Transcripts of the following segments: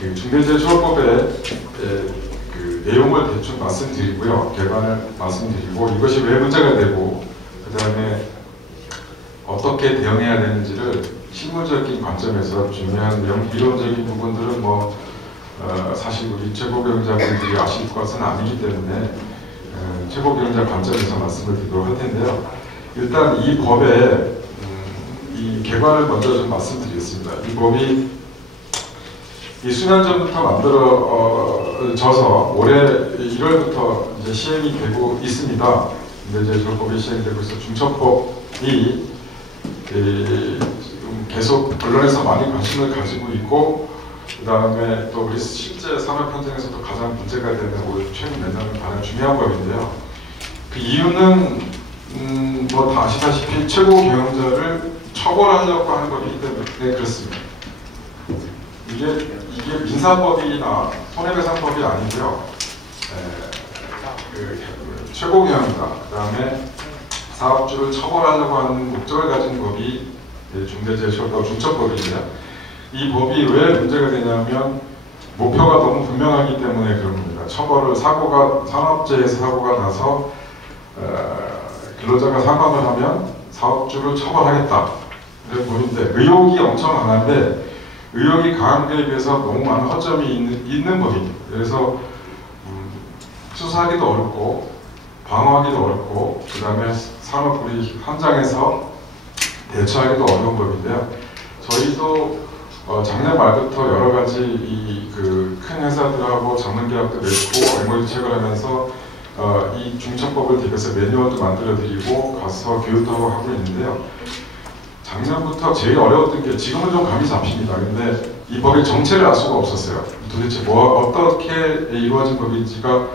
그 중대재해처벌법의 그 내용을 대충 말씀드리고요. 개관을 말씀드리고 이것이 왜 문제가 되고 그 다음에 어떻게 대응해야 되는지를 실무적인 관점에서 중요한 이론적인 부분들은 사실 우리 최고경영자분들이 아실 것은 아니기 때문에 최고경영자 관점에서 말씀을 드리도록 할 텐데요. 일단 이 법의 이 개관을 먼저 좀 말씀드리겠습니다. 이 법이 이 수년 전부터 만들어져서 올해 1월부터 이제 시행이 되고 있습니다. 중대재해처벌법이 시행되고 있어 중처법이 지금 계속 언론에서 많이 관심을 가지고 있고 그 다음에 또 우리 실제 산업 현장에서도 가장 문제가 되는 최근 몇 년은 가장 중요한 법인데요. 그 이유는 다 아시다시피 최고 경영자를 처벌하려고 하는 법이기 때문에 그렇습니다. 이게 민사법이나 손해배상법이 아니고요. 최고 경영자, 그 다음에 사업주를 처벌하려고 하는 목적을 가진 법이 중대재해처벌법 중처법인데요. 이 법이 왜 문제가 되냐면 목표가 너무 분명하기 때문에 그런 겁니다. 처벌을 산업재해 사고가 나서 근로자가 사망을 하면 사업주를 처벌하겠다 이런 법인데 의혹이 엄청 강한데 의혹이 강한 거에 비해서 너무 많은 허점이 있는 법입니다. 그래서 수사하기도 어렵고 방어하기도 어렵고 그 다음에 산업 우리 현장에서 대처하기도 어려운 법인데요. 저희도 작년 말부터 여러 가지 큰 회사들하고 전문계약도 맺고 MOU 체결하면서 이 중처법을 대비해서 매뉴얼도 만들어드리고 가서 교육도 하고 있는데요. 작년부터 제일 어려웠던 게 지금은 좀 감이 잡힙니다. 근데 이 법의 정체를 알 수가 없었어요. 도대체 어떻게 이루어진 법인지가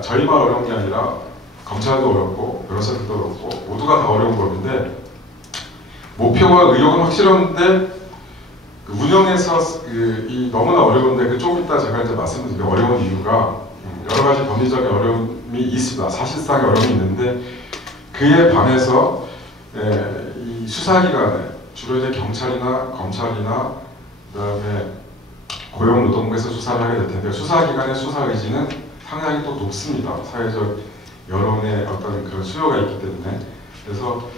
저희만 어려운 게 아니라 검찰도 어렵고 변호사들도 어렵고 모두가 다 어려운 법인데 목표와 의욕은 확실한데 운영에서 너무나 어려운데 좀 이따 제가 이제 말씀드릴 어려운 이유가 여러 가지 법리적인 어려움이 있습니다. 사실상의 어려움이 있는데 그에 반해서 이 수사기관에 주로 이제 경찰이나 검찰이나 그다음에 고용노동부에서 수사를 하게 될 텐데 수사기관의 수사 의지는 상당히 또 높습니다. 사회적 여론의 어떤 그런 수요가 있기 때문에 그래서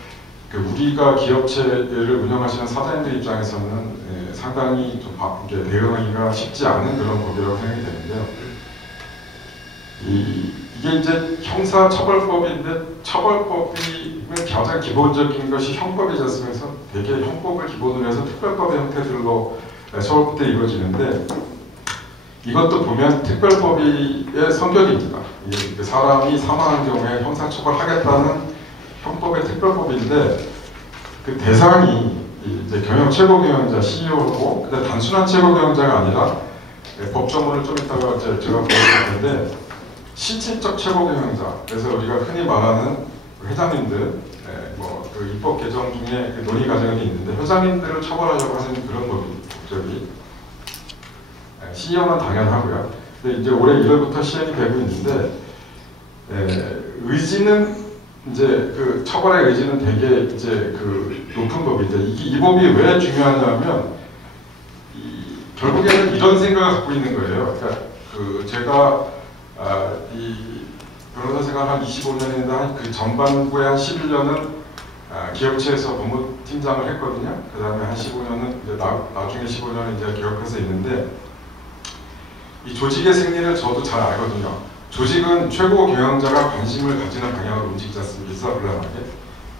우리가 기업체를 운영하시는 사장님들 입장에서는 상당히 좀 대응하기가 쉽지 않은 그런 법이라고 생각이 되는데요. 이게 이제 형사처벌법인데 처벌법이 가장 기본적인 것이 형법이지 않습니까? 대개 형법을 기본으로 해서 특별법의 형태들로 처벌법이 이루어지는데 이것도 보면 특별법의 성격입니다. 사람이 사망한 경우에 형사처벌하겠다는 형법의 특별법인데 그 대상이 이제 최고 경영자 CEO고 근데 단순한 최고 경영자가 아니라 법조문을 좀 이따가 제가 보여드릴 텐데 실질적 최고 경영자 그래서 우리가 흔히 말하는 회장님들 그 입법 개정 중에 논의 과정이 있는데 회장님들을 처벌하려고 하는 그런 목적이 CEO는 당연하고요. 근데 이제 올해 1월부터 시행이 되고 있는데 의지는 이제 처벌의 의지는 되게 이제 높은 법인데 이 법이 왜 중요하냐면 결국에는 이런 생각을 갖고 있는 거예요. 그러니까 제가 이 변호사 생활 한 25년 했는데 그 전반부에 한 11년은 기업체에서 법무팀장을 했거든요. 그 다음에 한 15년은 이제 나중에 15년은 이제 기업회사에 있는데 이 조직의 생리를 저도 잘 알거든요. 조직은 최고 경영자가 관심을 가지는 방향으로 움직이지 않습니까? 일사불란하게.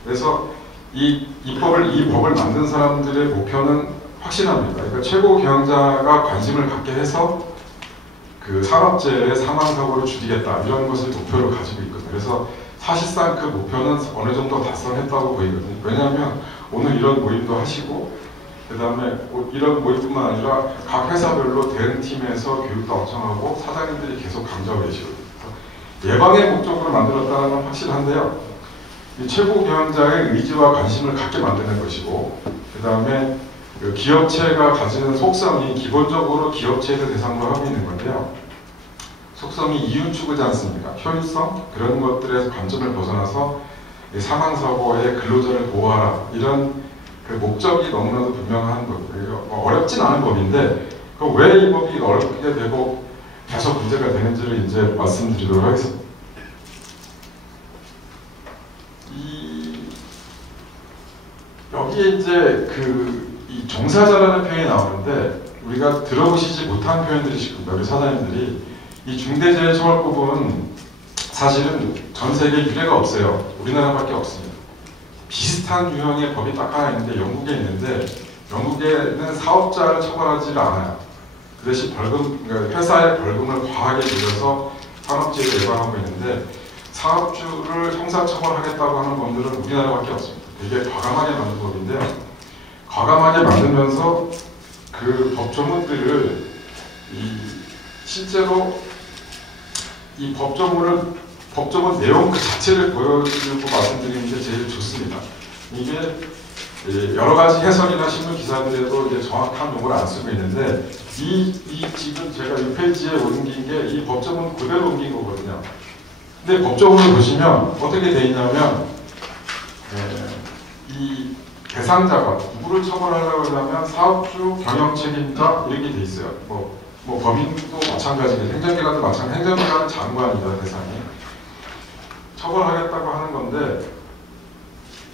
그래서 이 법을 만든 사람들의 목표는 확실합니다. 그러니까 최고 경영자가 관심을 갖게 해서 그 산업재해 사망사고를 줄이겠다 이런 것을 목표로 가지고 있거든요. 그래서 사실상 그 목표는 어느 정도 달성했다고 보이거든요. 왜냐하면 오늘 이런 모임도 하시고 그 다음에 이런 모임뿐만 아니라 각 회사별로 대응팀에서 교육도 엄청 하고 사장님들이 계속 강조하고 계시거든요. 예방의 목적으로 만들었다는 건 확실한데요. 이 최고 경영자의 의지와 관심을 갖게 만드는 것이고 그 다음에 기업체가 가지는 속성이 기본적으로 기업체를 대상으로 하고 있는 건데요. 속성이 이윤 추구지 않습니까? 효율성 그런 것들에서 관점을 벗어나서 사망사고의 근로자를 보호하라 이런 목적이 너무나도 분명한 법이에요. 어렵진 않은 법인데 그럼 왜 이 법이 어렵게 되고 계속 문제가 되는지를 이제 말씀드리도록 하겠습니다. 여기에 이제 이 종사자라는 표현이 나오는데 우리가 들어보시지 못한 표현들이실 겁니다. 우리 사장님들이 이 중대재해처벌법은 사실은 전 세계에 유례가 없어요. 우리나라밖에 없습니다. 비슷한 유형의 법이 딱 하나 있는데 영국에 있는데 영국에는 사업자를 처벌하지 않아요. 그 대신 그러니까 회사의 벌금을 과하게 늘려서 산업재해를 예방하고 있는데 사업주를 형사처벌하겠다고 하는 법들은 우리나라밖에 없습니다. 되게 과감하게 만든 법인데요. 과감하게 만들면서 그 법조문들을 실제로 이 법조문 내용 그 자체를 보여주고 말씀드리는 게 제일 좋습니다. 이게 여러 가지 해설이나 신문 기사들에도 이제 정확한 용어를 안 쓰고 있는데 지금 제가 이 페이지에 옮긴 게 이 법조문 그대로 옮긴 거거든요. 근데 법조문을 보시면 어떻게 돼 있냐면 이 대상자가 누구를 처벌하려고 하냐면 사업주, 경영책임자 이렇게 돼 있어요. 뭐 법인도 마찬가지고 행정기관도 마찬가지. 행정기관은 장관이다 대상이 처벌하겠다고 하는 건데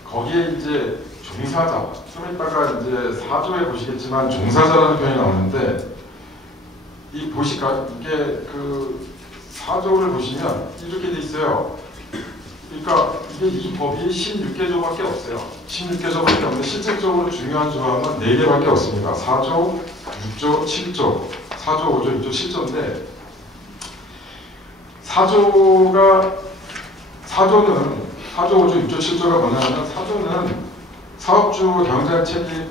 거기에 이제 종사자 좀 이따가 이제 4조에 보시겠지만 종사자라는 표현이 나오는데 이게 그 4조를 보시면 이렇게 돼 있어요. 그러니까 이 법이 16개조밖에 없어요. 16개조밖에 없는데 실질적으로 중요한 조항은 4개밖에 없습니다. 4조, 6조, 7조, 4조, 5조, 6조, 7조인데 4조는 4조, 5조, 6조, 7조가 뭐냐면 4조는 사업주,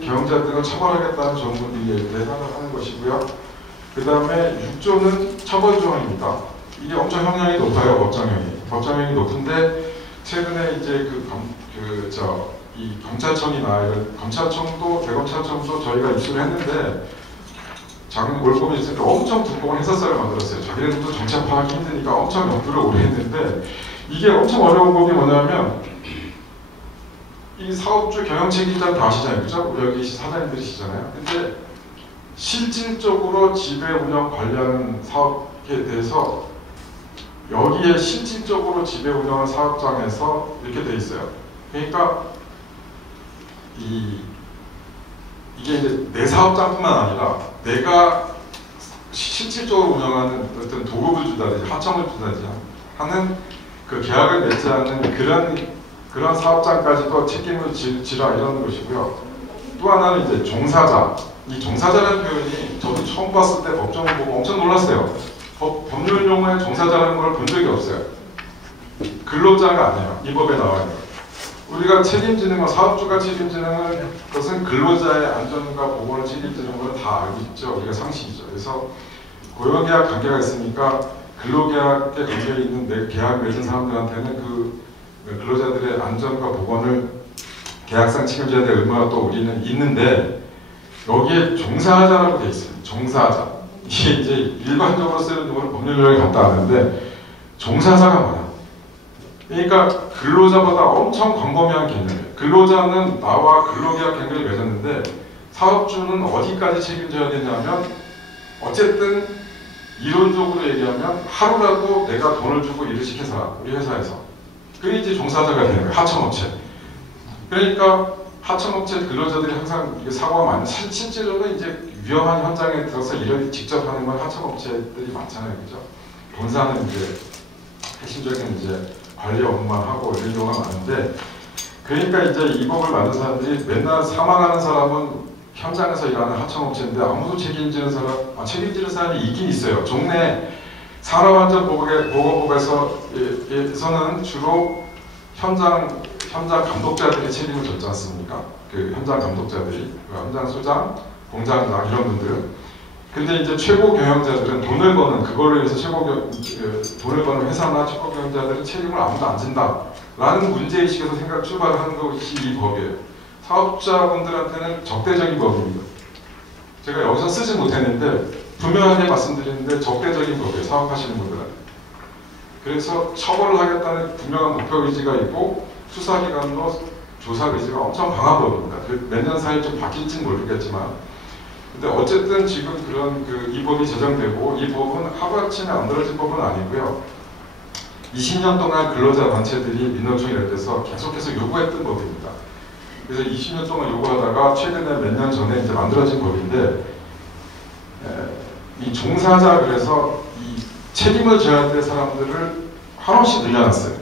경영자 등을 처벌하겠다는 정부들이 예단을 하는 것이고요. 그 다음에 6조는 처벌조항입니다. 이게 엄청 형량이 높아요. 법정형이 높은데 최근에 이제 이 경찰청이나 이런 검찰청도 대검찰청도 저희가 입수를 했는데 올 봄에 있으니까 엄청 두꺼운 해설사를 만들었어요. 자기네들도 정책 파악이 힘드니까 엄청 연구를 오래 했는데 이게 엄청 어려운 법이 뭐냐면 이 사업주 경영책임자는 다 아시잖아요. 그죠? 여기 사장님들이시잖아요. 근데 실질적으로 지배 운영 관리하는 사업에 대해서 여기에 실질적으로 지배 운영하는 사업장에서 이렇게 돼 있어요. 그러니까 이게 이제 내 사업장뿐만 아니라 내가 실질적으로 운영하는 어떤 도급을 주다든지 하청을 주다든지 하는 그 계약을 맺지 않는 그런 사업장까지도 책임을 지라 이런 것이고요. 또 하나는 이제 종사자. 이 종사자라는 표현이 저도 처음 봤을 때 법정을 보고 엄청 놀랐어요. 법률 용어에 종사자라는 걸 본 적이 없어요. 근로자가 아니에요. 이 법에 나와 있는. 우리가 책임지는 건 사업주가 책임지는 것은 근로자의 안전과 보건을 책임지는 걸 다 알고 있죠. 우리가 상식이죠. 그래서 고용계약 관계가 있으니까 근로계약에 관계 있는 내 계약 맺은 사람들한테는 그 근로자들의 안전과 보건을 계약상 책임져야 될 의무가 또 우리는 있는데 여기에 종사자라고 되어 있습니다. 종사자. 이게 이제 일반적으로 쓰는 용어는 법률용어에 갖다 하는데 종사자가 뭐냐? 그러니까 근로자보다 엄청 광범위한 개념이에요. 근로자는 나와 근로계약 관계를 맺었는데 사업주는 어디까지 책임져야 되냐면 어쨌든 이론적으로 얘기하면 하루라도 내가 돈을 주고 일을 시킨 사람, 우리 회사에서 그게 이제 종사자가 되는 거예요. 하청업체. 그러니까 하청업체 근로자들이 항상 이게 사고가 많이 실제로는 이제 위험한 현장에 들어서 일을 직접 하는 건 하청업체들이 많잖아요, 그죠? 본사는 이제 핵심적인 이제 관리 업무만 하고 이런 경우가 많은데, 그러니까 이제 이 법을 만든 사람들이 맨날 사망하는 사람은 현장에서 일하는 하청업체인데 아무도 책임지는 사람이 있긴 있어요. 종래 산업안전보건법에서는 주로 현장 감독자들이 책임을 졌지 않습니까? 그 현장 감독자들이, 현장 소장, 공장장 이런 분들. 근데 이제 최고 경영자들은 돈을 버는 그걸로 해서 돈을 버는 회사나 최고 경영자들은 책임을 아무도 안 진다라는 문제의식에서 출발하는 것이 이 법이에요. 사업자분들한테는 적대적인 법입니다. 제가 여기서 쓰지 못했는데 분명하게 말씀드리는데 적대적인 법이에요. 사업하시는 분들한테. 그래서 처벌을 하겠다는 분명한 목표 의지가 있고 수사기관도 조사 의지가 엄청 강한 법입니다. 몇 년 사이에 좀 바뀔지는 모르겠지만 근데 어쨌든 지금 그런 이 법이 제정되고 이 법은 하루아침에 안 들어진 법은 아니고요. 20년 동안 근로자 단체들이 민노총 이런 데서 계속해서 요구했던 법입니다. 그래서 20년 동안 요구하다가 최근에 몇 년 전에 이제 만들어진 법인데 이 종사자 그래서 이 책임을 져야 될 사람들을 한없이 늘려놨어요.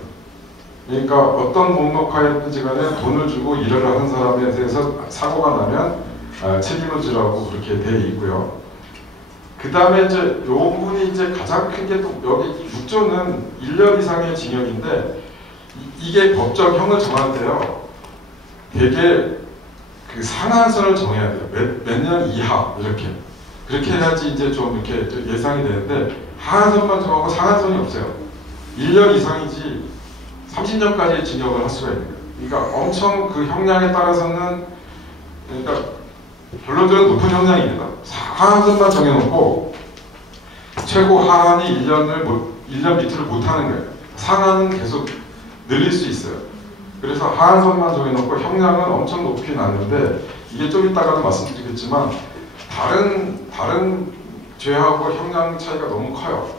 그러니까 어떤 목록하였든지 간에 돈을 주고 일을 하는 사람에 대해서 사고가 나면 책임을 지라고 그렇게 되어 있고요. 그 다음에 이제 요 부분이 이제 가장 큰 게 또 여기 6조는 1년 이상의 징역인데 이게 법적형을 정할 때요. 되게 그 상한선을 정해야 돼요. 몇 년 이하 이렇게. 그렇게 해야지 이제 좀 이렇게 예상이 되는데 하한선만 정하고 상한선이 없어요. 1년 이상이지 30년까지 징역을 할 수가 있는 거예요. 그러니까 엄청 그 형량에 따라서는 그러니까 결론적으로 높은 형량입니다. 하한선만 정해놓고 최고 하한이 1년 밑으로 못하는 거예요. 상한은 계속 늘릴 수 있어요. 그래서 하한선만 정해놓고 형량은 엄청 높이 났는데 이게 좀 이따가도 말씀드리겠지만 다른 죄하고 형량 차이가 너무 커요.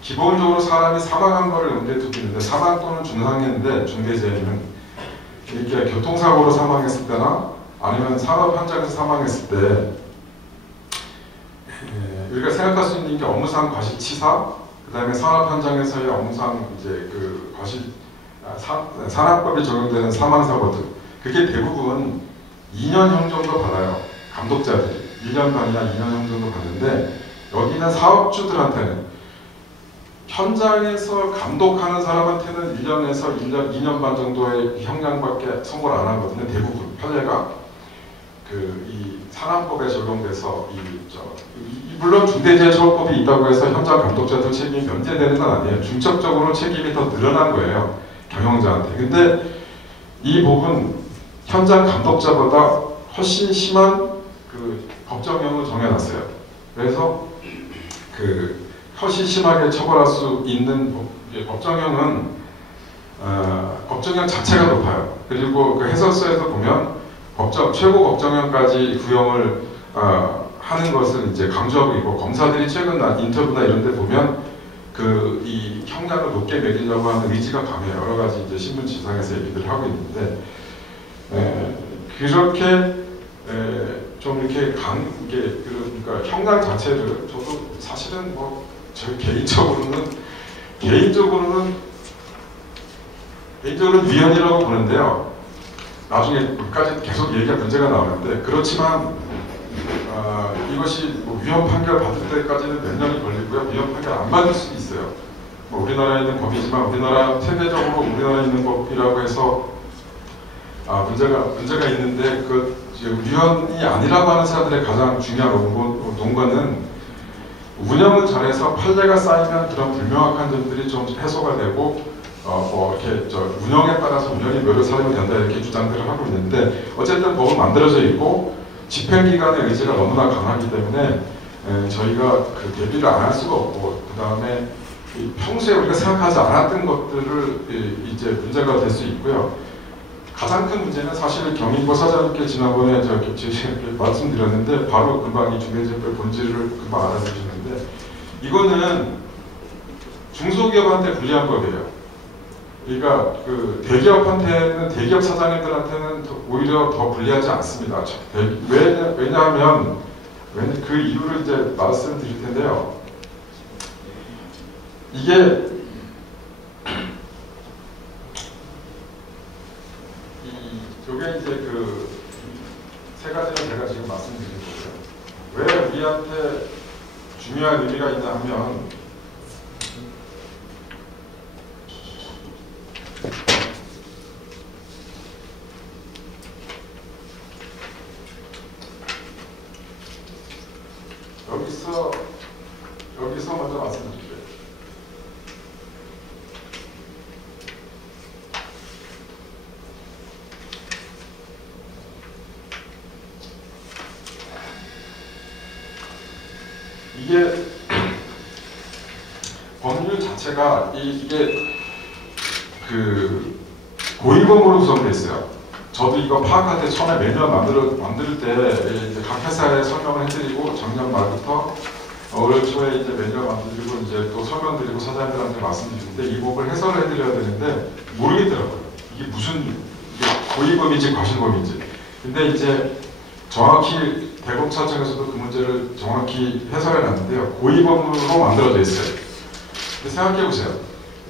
기본적으로 사람이 사망한 거를 염두에 두고 있는데 사망 또는 중상해인데 중대재해는 이렇게 교통사고로 사망했을 때나 아니면 산업 현장에서 사망했을 때 우리가 생각할 수 있는 게 업무상 과실치사, 그 다음에 산업 현장에서의 업무상 이제 그 산업법이 적용되는 사망사고들 그게 대부분 2년형 정도 받아요. 감독자들이 1년 반이나 2년형 정도 받는데 여기는 사업주들한테는 현장에서 감독하는 사람한테는 1년에서 2년 반 정도의 형량밖에 선고를 안 하거든요. 대부분 판례가 이 산안법에 적용돼서 물론 중대재해처벌법이 있다고 해서 현장 감독자들 책임이 면제되는 건 아니에요. 중첩적으로 책임이 더 늘어난 거예요. 경영자한테. 근데 이 법은 현장 감독자보다 훨씬 심한 그 법정형을 정해놨어요. 그래서 훨씬 심하게 처벌할 수 있는 법정형은 법정형 자체가 높아요. 그리고 그 해설서에서 보면 최고 법정형까지 구형을 하는 것을 이제 강조하고 있고 검사들이 최근 인터뷰나 이런 데 보면 이 형량을 높게 매기려고 하는 의지가 강해요. 여러 가지 이제 신문 지상에서 얘기를 하고 있는데 그렇게 좀 이렇게 그러니까 형량 자체를 저도 사실은 저 개인적으로는 위헌이라고 보는데요. 나중에 끝까지 계속 얘기가 문제가 나오는데 그렇지만 이것이 위헌 판결 받을 때까지는 몇 년이 걸리고요. 위헌 판결 안 받을 수도 있어요. 우리나라에 있는 법이지만 우리나라 세대적으로 우리나라에 있는 법이라고 해서 문제가 있는데 위헌이 아니라고 하는 사람들의 가장 중요한 논거는 운영을 잘해서 판례가 쌓이면 그런 불명확한 점들이 좀 해소가 되고 이렇게 운영에 따라서 운영이 몇월 살면 된다 이렇게 주장들을 하고 있는데 어쨌든 법은 만들어져 있고 집행기관의 의지가 너무나 강하기 때문에 저희가 대비를 안 할 수가 없고 그 다음에 평소에 우리가 생각하지 않았던 것들을 이제 문제가 될 수 있고요. 가장 큰 문제는 사실 경인고 사장님께 지난번에 말씀드렸는데 바로 금방 이 중대재해법 본질을 금방 알아주시는데 이거는 중소기업한테 불리한 법이에요. 그러니까 대기업한테는 대기업 사장님들한테는 오히려 더 불리하지 않습니다. 왜냐하면 그 이유를 이제 말씀드릴 텐데요. 이게 요게 이제 세 가지는 제가 지금 말씀드린 거고요. 왜 우리한테 중요한 의미가 있냐 하면 여기서 먼저 말씀드릴게요. 이게 법률 자체가 이게 고의범으로 구성되어 있어요. 저도 이거 파악할 때 처음에 매뉴얼 만들 때 이제 각 회사에 설명을 해드리고 작년 말부터 올 초에 이제 매뉴얼 만들고 이제 또 설명드리고 사장님들한테 말씀드리는데 이 부분을 해설을 해드려야 되는데 모르겠더라고요. 이게 무슨 이게 고의범인지 과실범인지. 근데 이제 정확히 대검찰청에서도 그 문제를 정확히 해설해 놨는데요. 고의범으로 만들어져 있어요. 근데 생각해 보세요.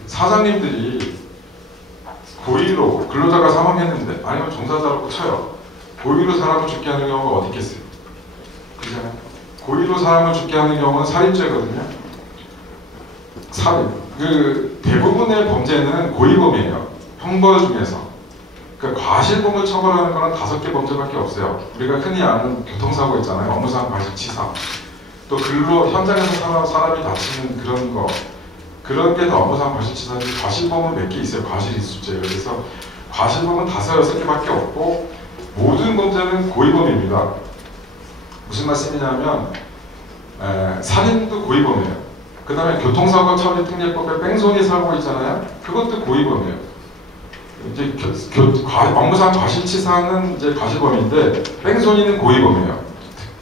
사장님들이 고의로 근로자가 사망했는데 아니면 종사자라고 쳐요. 고의로 사람을 죽게 하는 경우가 어디 있겠어요? 그잖아요. 고의로 사람을 죽게 하는 경우는 살인죄거든요. 살인. 그 대부분의 범죄는 고의범이에요. 형벌 중에서. 그러니까 과실범을 처벌하는 거는 5개 범죄밖에 없어요. 우리가 흔히 아는 교통사고 있잖아요. 업무상 과실치사. 또 근로 현장에서 사람이 다치는 그런 거. 그런 게 다 업무상 과실치사인데 과실범은 몇 개 있어요. 과실이수죄. 그래서 과실범은 5, 6개밖에 없고 모든 범죄는 고의범입니다. 무슨 말씀이냐면 살인도 고의범이에요. 그 다음에 교통사고 처리특례법에 뺑소니 사고 있잖아요. 그것도 고의범이에요. 이제 업무상 과실치사는 이제 과실범인데 뺑소니는 고의범이에요.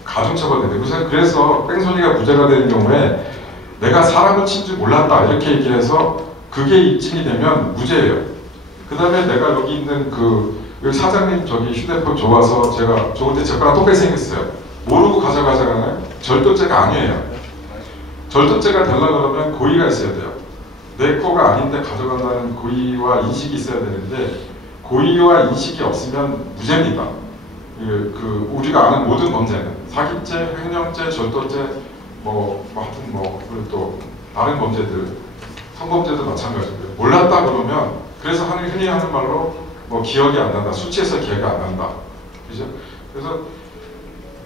가중처벌인데 그래서 뺑소니가 무죄가 되는 경우에 내가 사람을 친 줄 몰랐다 이렇게 얘기해서 그게 입증이 되면 무죄예요. 그 다음에 내가 여기 있는 여기 사장님 저기 휴대폰 줘봐서 제가 저한테 제 거랑 똑같이 생겼어요. 모르고 가져가잖아요. 절도죄가 아니에요. 절도죄가 되려고 그러면 고의가 있어야 돼요. 내 거가 아닌데 가져간다는 고의와 인식이 있어야 되는데 고의와 인식이 없으면 무죄입니다. 우리가 아는 모든 범죄는 사기죄, 횡령죄, 절도죄 하여튼 그리고 또 다른 범죄들, 성범죄도 마찬가지고요. 몰랐다 그러면 그래서 흔히 하는 말로 기억이 안 난다, 술 취해서 기억이 안 난다, 그죠? 그래서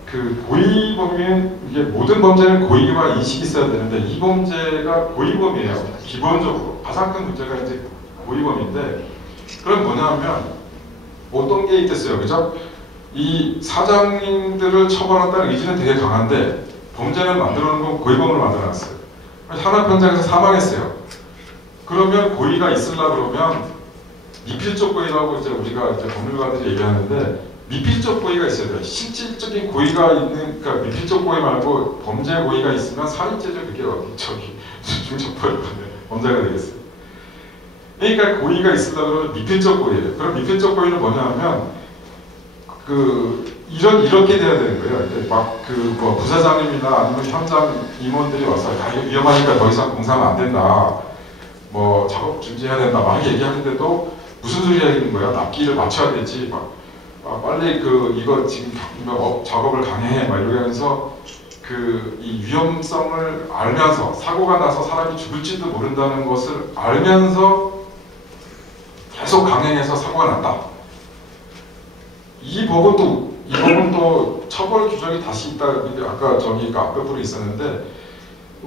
그 고의범인 이게 모든 범죄는 고의와 인식이 있어야 되는데 이 범죄가 고의범이에요. 기본적으로 가장 큰 문제가 이제 고의범인데 그럼 뭐냐면 어떤 게 있겠어요, 그죠? 이 사장님들을 처벌한다는 의지는 되게 강한데 범죄를 만들어 놓은 건 고의범으로 만들어놨어요. 산업 현장에서 사망했어요. 그러면 고의가 있으려고 그러면 미필적 고의라고 이제 우리가 이제 법률가들이 얘기하는데 미필적 고의가 있어야 돼요. 실질적인 고의가 있는, 그러니까 미필적 고의 말고 범죄 고의가 있으면 살인죄죠. 그게 중첩벌 범죄가 되겠어요. 그러니까 고의가 있으려고 그러면 미필적 고의예요. 그럼 미필적 고의는 뭐냐면 이렇게 돼야 되는 거예요. 이제 부사장님이나 아니면 현장 임원들이 와서 이거 위험하니까 더 이상 공사하면 안 된다. 작업 중지해야 된다. 막 얘기하는데도 무슨 소리 하는 거야? 납기를 맞춰야 되지. 빨리 이거 지금 작업을 강행해. 이러면서 이 위험성을 알면서 사고가 나서 사람이 죽을지도 모른다는 것을 알면서 계속 강행해서 사고가 났다. 이 법은 또 처벌 규정이 다시 있다. 아까 앞부분에 있었는데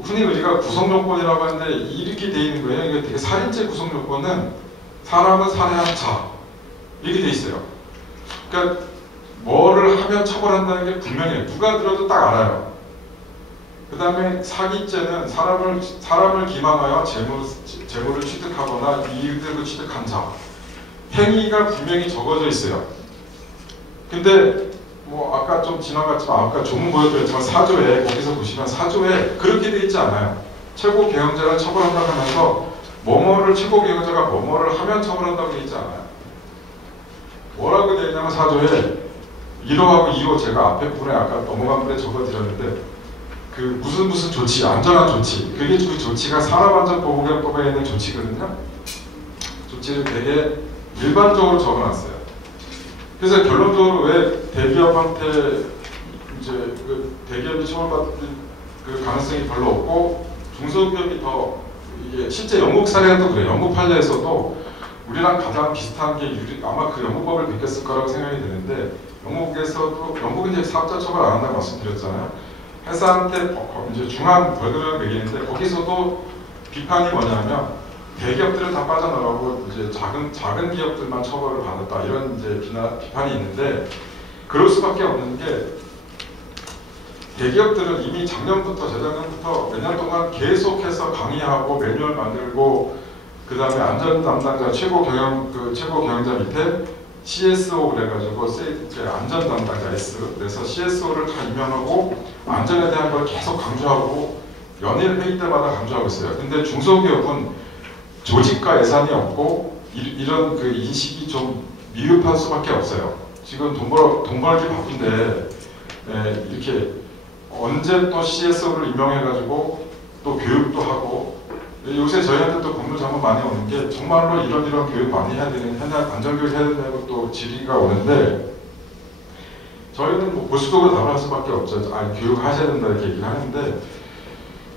흔히 우리가 구성요건이라고 하는데 이렇게 돼 있는 거예요. 이게 되게 살인죄 구성요건은 사람을 살해한 자 이렇게 돼 있어요. 그러니까 뭐를 하면 처벌한다는 게 분명해요. 누가 들어도 딱 알아요. 그 다음에 사기죄는 사람을 기망하여 재물을 취득하거나 이익을 취득한 자 행위가 분명히 적어져 있어요. 근데 아까 좀 지나갔지만 아까 조문 보여드렸지만 사조에 거기서 보시면 사조에 그렇게 돼 있지 않아요. 최고 경영자를 처벌한다고 하면서 최고 경영자가 뭐뭐를 하면 처벌한다고 돼 있지 않아요. 뭐라고 되어 있냐면 사조에 1호하고 2호 제가 앞에 부분에 아까 넘어간 분에 적어드렸는데 무슨 조치, 안전한 조치, 그게 그 조치가 산업안전보건법에 있는 조치거든요. 조치를 되게 일반적으로 적어놨어요. 그래서 결론적으로 왜 대기업한테 이제 대기업이 처벌받을 가능성이 별로 없고 중소기업이 더 이게 실제 영국 사례도 그래요. 영국 판례에서도 우리랑 가장 비슷한 게 아마 영국법을 베꼈을 거라고 생각이 되는데 영국은 이제 사업자 처벌 안 한다고 말씀드렸잖아요. 회사한테 이제 중한 벌금을 매기는데 거기서도 비판이 뭐냐면 대기업들은 다 빠져나가고 이제 작은 기업들만 처벌을 받았다 이런 이제 비판이 있는데 그럴 수밖에 없는 게 대기업들은 이미 작년부터 재작년부터 몇 년 동안 계속해서 강의하고 매뉴얼 만들고 그 다음에 안전 담당자 최고 경영자 밑에 CSO 그래가지고 안전 담당자 S, 그래서 CSO를 다 임명하고 안전에 대한 걸 계속 강조하고 연일 회의 때마다 강조하고 있어요. 근데 중소기업은 조직과 예산이 없고 이런 그 인식이 좀 미흡할 수밖에 없어요. 지금 돈 벌기 바쁜데 이렇게 언제 또 CSO를 임명해가지고 또 교육도 하고, 요새 저희한테 또 건물 장문 많이 오는 게 정말로 이런 교육 많이 해야 되는, 안전교육 해야 된다고 또 질의가 오는데, 저희는 뭐 보수적으로 답할 수밖에 없죠. 아니, 교육하셔야 된다 이렇게 얘기를 하는데,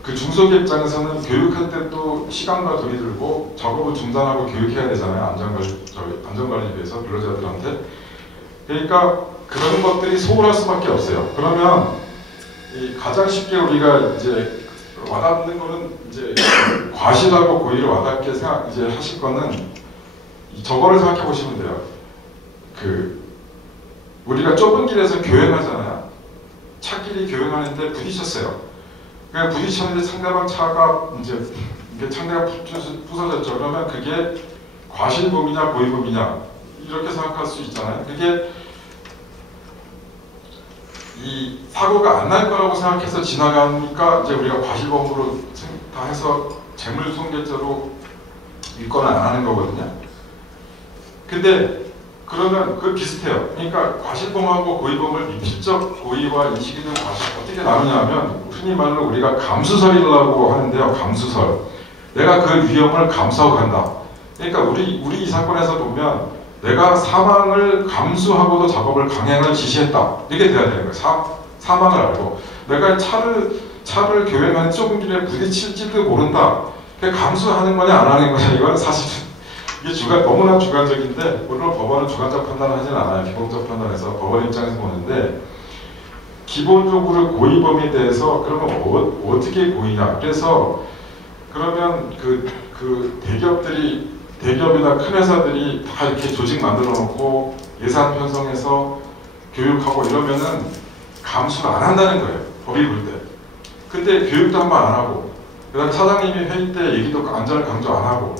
그 중소기업 입장에서는 교육할 때 또 시간과 돈이 들고 작업을 중단하고 교육해야 되잖아요. 안전관리에 비해서 근로자들한테. 그러니까 그런 것들이 소홀할 수밖에 없어요. 그러면 가장 쉽게 우리가 이제 와닿는 거는 이제 과실하고 고의를 와닿게 이제 하실 거는 저거를 생각해 보시면 돼요. 우리가 좁은 길에서 교행하잖아요. 차끼리 교행하는데 부딪혔어요. 그냥 부딪혔는데 상대방 차가 이제 상대가 부서졌죠. 그러면 그게 과실범이냐 고의범이냐 이렇게 생각할 수 있잖아요. 그게 이 사고가 안 날 거라고 생각해서 지나가니까 이제 우리가 과실범으로 다 해서 재물손괴죄로 입건을 안 하는 거거든요. 근데 그러면 그 비슷해요. 그러니까 과실범하고 고의범을 미필적 고의와 인식 있는 과실 어떻게 나누냐면, 흔히 말로 우리가 감수설이라고 하는데요. 감수설. 내가 그 위험을 감수하고 간다. 그러니까 우리 이 사건에서 보면 내가 사망을 감수하고도 작업을 강행을 지시했다. 이렇게 돼야 되는 거예요. 사망을 알고 내가 차를 교행하는 좁은 길에 부딪힐지도 모른다. 감수하는 거냐 안 하는 거냐, 이건 사실 이게 너무나 주관적인데, 물론 법원은 주관적 판단을 하진 않아요. 기본적 판단에서 법원 입장에서 보는데, 기본적으로 고의범에 대해서 그러면 어떻게 고의냐. 그래서 그러면 대기업이나 큰 회사들이 다 이렇게 조직 만들어 놓고 예산 편성해서 교육하고 이러면은 감수를 안 한다는 거예요. 법이 볼 때. 근데 교육도 한 번 안 하고, 그 다음에 사장님이 회의 때 얘기도 안전을 강조 안 하고,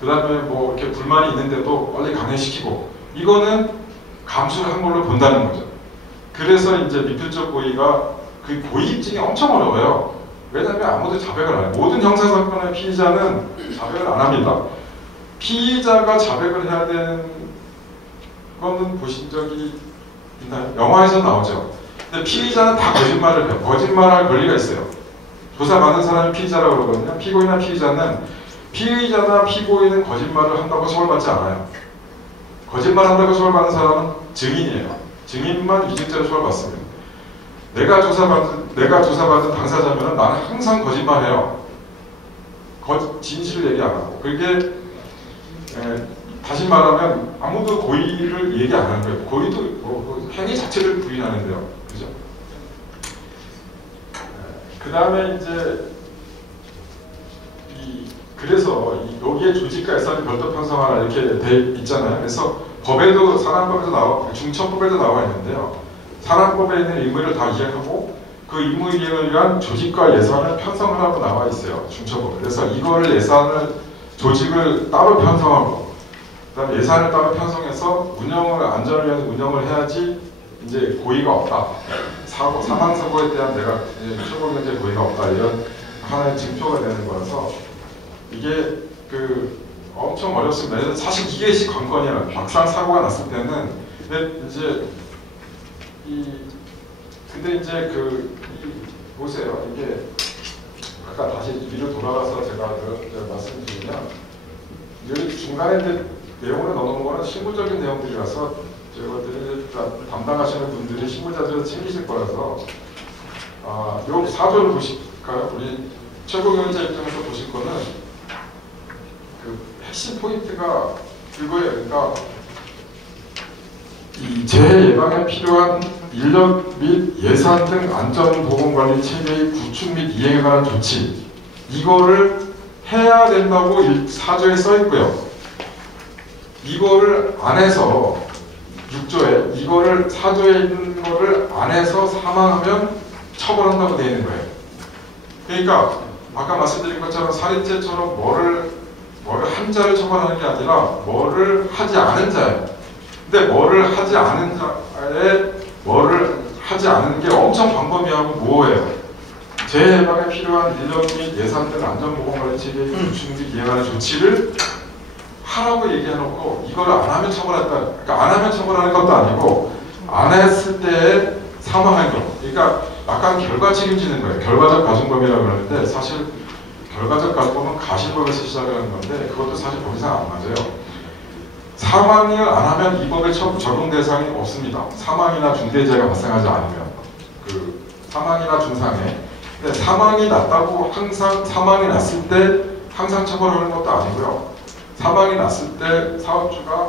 그 다음에 뭐 이렇게 불만이 있는데도 빨리 강행시키고, 이거는 감수를 한 걸로 본다는 거죠. 그래서 이제 미필적 고의가 그 고의 입증이 엄청 어려워요. 왜냐하면 아무도 자백을 안 해요. 모든 형사사건의 피의자는 자백을 안 합니다. 피의자가 자백을 해야 되는 거는 보신 적이 있나요? 영화에서 나오죠. 근데 피의자는 다 거짓말을 해요. 거짓말할 권리가 있어요. 조사받는 사람이 피의자라고 그러거든요. 피고인이나 피의자나 피고인은 거짓말을 한다고 처벌받지 않아요. 거짓말한다고 처벌받는 사람은 증인이에요. 증인만 위증죄로 처벌받습니다. 내가 조사받은 당사자면 나는 항상 거짓말해요. 진실을 얘기 안 하고. 그게 다시 말하면 아무도 고의를 얘기 안 하는 거예요. 고의도 행위 자체를 부인하는데요. 그죠? 그 다음에 이제 그래서 여기에 조직과 예산이 별도 편성하라 이렇게 돼 있잖아요. 그래서 법에도, 사람법에도 중처법에도 나와 있는데요. 사람법에 있는 의무를 다 이행하고 그 의무 이행을 위한 조직과 예산을 편성하라고 나와 있어요. 중처법. 그래서 이거를 조직을 따로 편성하고, 그다음에 예산을 따로 편성해서 안전을 위해서 운영을 해야지 이제 고의가 없다. 사망 사고에 대한 초보경제 고의가 없다. 이런 하나의 증표가 되는 거라서 이게 엄청 어렵습니다. 사실 이게 관건이에요. 막상 사고가 났을 때는 근데 이제 보세요. 이게 아까 다시 위로 돌아가서 제가 말씀드리면 여기 중간에 이제 내용을 넣어놓은 거는 실무적인 내용들이라서 저희들이 담당하시는 분들이 실무자들에서 챙기실 거라서 요 사조를 보실까요? 우리 최고경제 입장에서 보실 거는 핵심 포인트가 그거예요. 그러니까 이 재해 예방에 필요한 인력 및 예산 등 안전보건관리 체계의 구축 및 이행에 관한 조치, 이거를 해야 된다고 사조에 써 있고요. 이거를 안 해서 6조에 이거를 사조에 있는 거를 안 해서 사망하면 처벌한다고 되어 있는 거예요. 그러니까 아까 말씀드린 것처럼 살인죄처럼 뭐를 한 자를 처벌하는 게 아니라 뭐를 하지 않은 자예요. 근데 뭐를 하지 않은 자에 뭐를 하지 않은 게 엄청 광범위하고 모호해요. 재해 예방에 필요한 인력 및 예산된 안전보건관리체계 구축 및 이행하는 조치를 하라고 얘기해놓고 이걸 안 하면 처벌한다. 그러니까 안 하면 처벌하는 것도 아니고 안 했을 때 사망한 경우. 그러니까 약간 결과 책임지는 거예요. 결과적 가중범이라고 그러는데 사실 결과적 가중범은 가실법에서 시작하는 건데 그것도 사실 법이상 안 맞아요. 사망을 안 하면 이 법의 적용 대상이 없습니다. 사망이나 중대재해가 발생하지 않으면 그 사망이나 중상해. 근데 사망이 났다고 항상 사망이 났을 때 항상 처벌하는 것도 아니고요. 사망이 났을 때 사업주가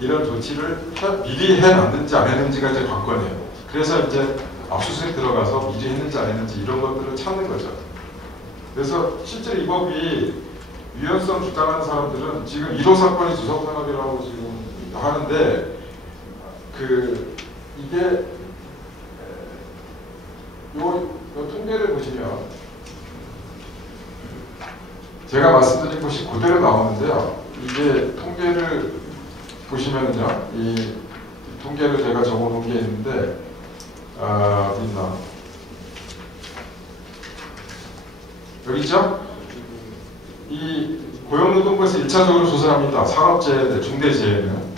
이런 조치를 미리 해놨는지 안 했는지가 이제 관건이에요. 그래서 이제 압수수색 들어가서 미리 했는지 안 했는지 이런 것들을 찾는 거죠. 그래서 실제로 이 법이 유연성 주장하는 사람들은 지금 1호 사건이 주석산업이라고 지금 하는데 이게 요 통계를 보시면 제가 말씀드린 것이 그대로 나오는데요. 이게 통계를 보시면은요, 이 통계를 제가 적어놓은 게 있는데 어디 있나? 여기 있죠? 이 고용노동부에서 1차적으로 조사합니다. 산업재해, 중대재해는.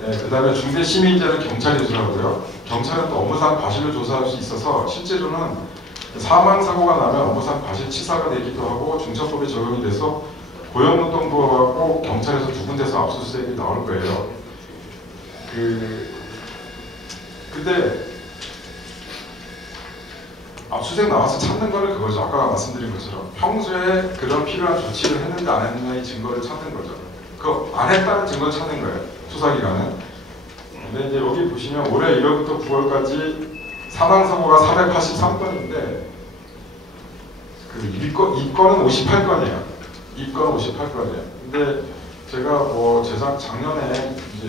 그 다음에 중대시민재해는 경찰이 조사하고요. 경찰은 또 업무상 과실을 조사할 수 있어서 실제로는 사망사고가 나면 업무상 과실 치사가 되기도 하고 중처법이 적용이 돼서 고용노동부하고 경찰에서 두 군데서 압수수색이 나올 거예요. 근데 압수수색 나와서 찾는 거는 그거죠. 아까 말씀드린 것처럼 평소에 그런 필요한 조치를 했는지 안 했느냐의 증거를 찾는 거죠. 그 안 했다는 증거를 찾는 거예요. 수사기관은. 근데 이제 여기 보시면 올해 1월부터 9월까지 사망사고가 483건인데 입건은 58건이에요. 입건은 58건이에요. 근데 제가 작년에 이제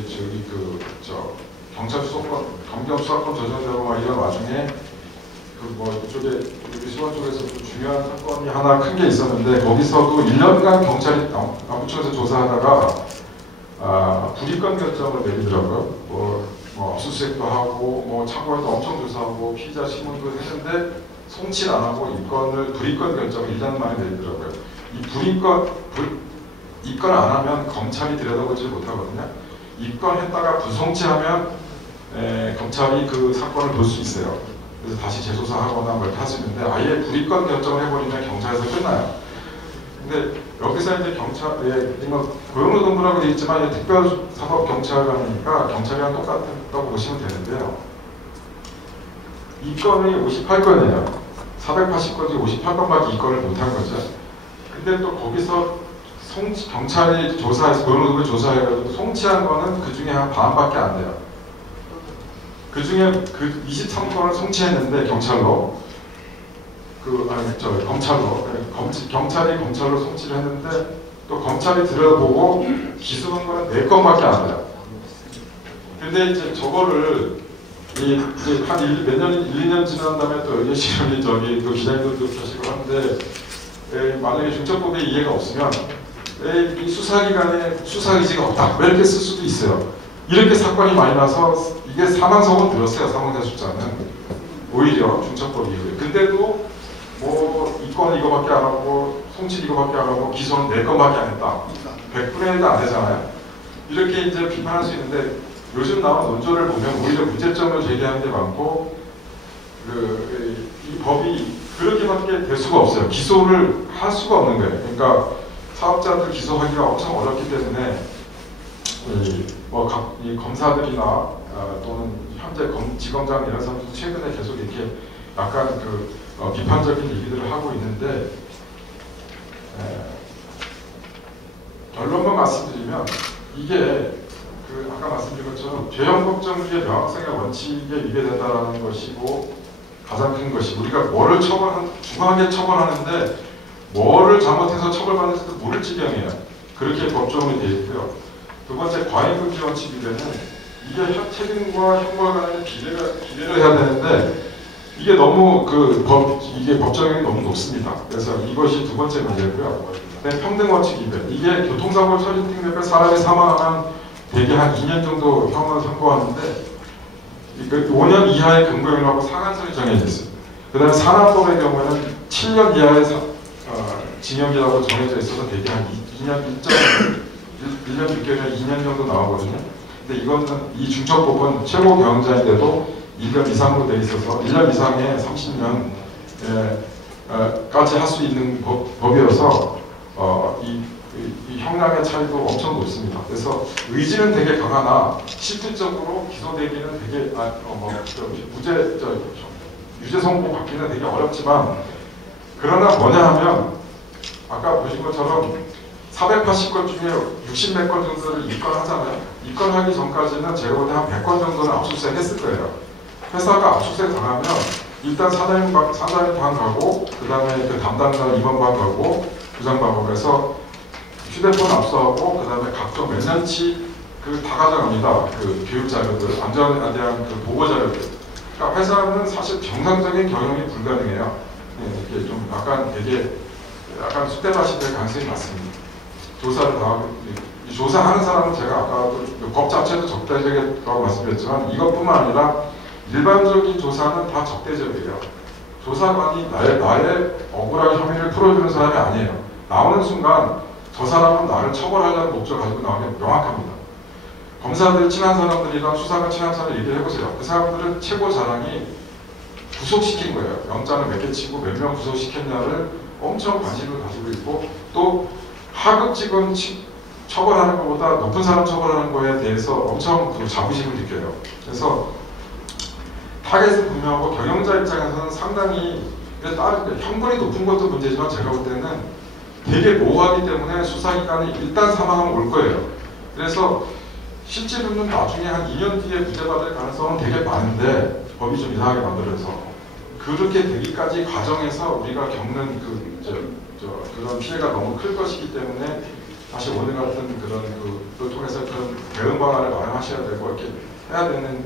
경찰 수사권, 검경 수사권 조정되고 막 이런 와중에 이쪽에 우리 수원 쪽에서 중요한 사건이 하나 큰 게 있었는데 거기서도 1년간 경찰이 남부청에서 조사하다가 불입건 결정을 내리더라고요. 압수수색도 하고 창고에도 엄청 조사하고 피의자 신문도 했는데 송치를 안 하고 불입건 결정을 1년 만에 내리더라고요. 입건 안 하면 검찰이 들여다보지 못하거든요. 입건했다가 불송치하면 검찰이 그 사건을 볼 수 있어요. 그래서 다시 재조사하거나 뭘 할 수 있는데 아예 불입건 결정을 해버리면 경찰에서 끝나요. 근데 여기서 이제 고용노동부라고 되어 있지만 특별사법경찰관이니까 경찰이랑 똑같다고 보시면 되는데요. 입건이 58건이에요. 480건 중 58건밖에 입건을 못한 거죠. 근데 또 거기서 경찰이 조사해서 고용노동부에 조사해가지고 송치한 거는 그 중에 한 반밖에 안 돼요. 그 중에 23건을 송치했는데 경찰로 경찰이 검찰로 송치를 했는데 또 검찰이 들여다보고 기소한 거는 4건밖에 안 돼요. 근데 이제 저거를 이제 한 몇 년, 1, 2년 지난 다음에 또 의뢰실험이 또 기자님들도 하시고 하는데 만약에 중처법에 이해가 없으면 이 수사기관에 수사 의지가 없다 이렇게 쓸 수도 있어요. 이렇게 사건이 많이 나서 이게 사망사고는 늘었어요. 사망자 숫자는 오히려 중처법 이후에. 근데도 입건 이거밖에 안 하고 송치 이거밖에 안 하고 기소는 4건밖에 안 했다. 100분의 1도 안 되잖아요. 이렇게 이제 비판할 수 있는데 요즘 나온 논조를 보면 오히려 문제점을 제기하는 게 많고 이 법이 그렇게밖에 될 수가 없어요. 기소를 할 수가 없는 거예요. 그러니까 사업자들 기소하기가 엄청 어렵기 때문에 이 검사들이나 또는 현재 지검장 이런 사람들도 최근에 계속 이렇게 약간 비판적인 얘기들을 하고 있는데 결론만 말씀드리면 이게 아까 말씀드린 것처럼 죄형 법정주의 명확성의 원칙에 위배된다는 것이고 가장 큰 것이 우리가 뭐를 중하게 처벌하는데 뭐를 잘못해서 처벌받는지도 모를 지경이에요. 그렇게 법조문이 되어 있고요. 두 번째 과잉금지 원칙 위배는 이게 책임과 형벌 간의 비례를 해야 되는데 이게 너무 이게 법정형이 너무 높습니다. 그래서 이것이 두 번째 문제고요. 평등 원칙 위배. 이게 교통사고 처리 능력에 사람이 사망하면 대개 한 2년 정도 형을 선고하는데 5년 이하의 금고형하고 상한선이 정해져 있습니다. 그 다음에 산안법의 경우에는 7년 이하의 징역이라고 정해져 있어서 대개 한 2년 1년 6개월이나 2년 정도 나오거든요. 근데 이거는 이 중첩법은 최고 경영자인데도 1년 이상으로 되어 있어서 1년 이상의 30년 까지 할 수 있는 법이어서 이 형량의 차이도 엄청 높습니다. 그래서 의지는 되게 강하나 실질적으로 기소되기는 되게 유죄 선고 받기는 되게 어렵지만, 그러나 뭐냐 하면 아까 보신 것처럼 480건 중에 60몇 건 정도를 입건하잖아요. 입건하기 전까지는 제가 볼 때 한 100건 정도는 압수수색 했을 거예요. 회사가 압수수색 당하면 일단 사장님 방 가고, 그 다음에 그 담당자 임원방 가고, 부장방 가고 해서 휴대폰 압수하고, 그 다음에 각종 몇 년치 다 가져갑니다. 그 교육 자료들, 안전에 대한 그 보고 자료들. 그러니까 회사는 사실 정상적인 경영이 불가능해요. 이게 좀 약간 쑥대밭이 될 가능성이 많습니다. 조사를 다 하고, 조사하는 사람은 제가 아까도 법 자체도 적대적이라고 말씀드렸지만 이것뿐만 아니라 일반적인 조사는 다 적대적이에요. 조사관이 나의 억울한 혐의를 풀어주는 사람이 아니에요. 나오는 순간 저 사람은 나를 처벌하려는 목적을 가지고 나오면 명확합니다. 검사들 친한 사람들이랑 수사관 친한 사람들 얘기해보세요. 그 사람들은 최고 자랑이 구속시킨 거예요. 영장을 몇 개 치고 몇 명 구속시켰냐를 엄청 관심을 가지고 있고, 또 하급직원 처벌하는 것보다 높은 사람 처벌하는 거에 대해서 엄청 자부심을 느껴요. 그래서 타겟은 분명하고 경영자 입장에서는 상당히 형벌이 높은 것도 문제지만 제가 볼 때는 되게 모호하기 때문에 수사기관이 일단 사망하면 올 거예요. 그래서 실제로는 나중에 한 2년 뒤에 무죄받을 가능성은 되게 많은데 법이 좀 이상하게 만들어서 그렇게 되기까지 과정에서 우리가 겪는 그런 피해가 너무 클 것이기 때문에 사실 오늘 같은 그걸 통해서 그런 대응 방안을 마련하셔야 되고 이렇게 해야 되는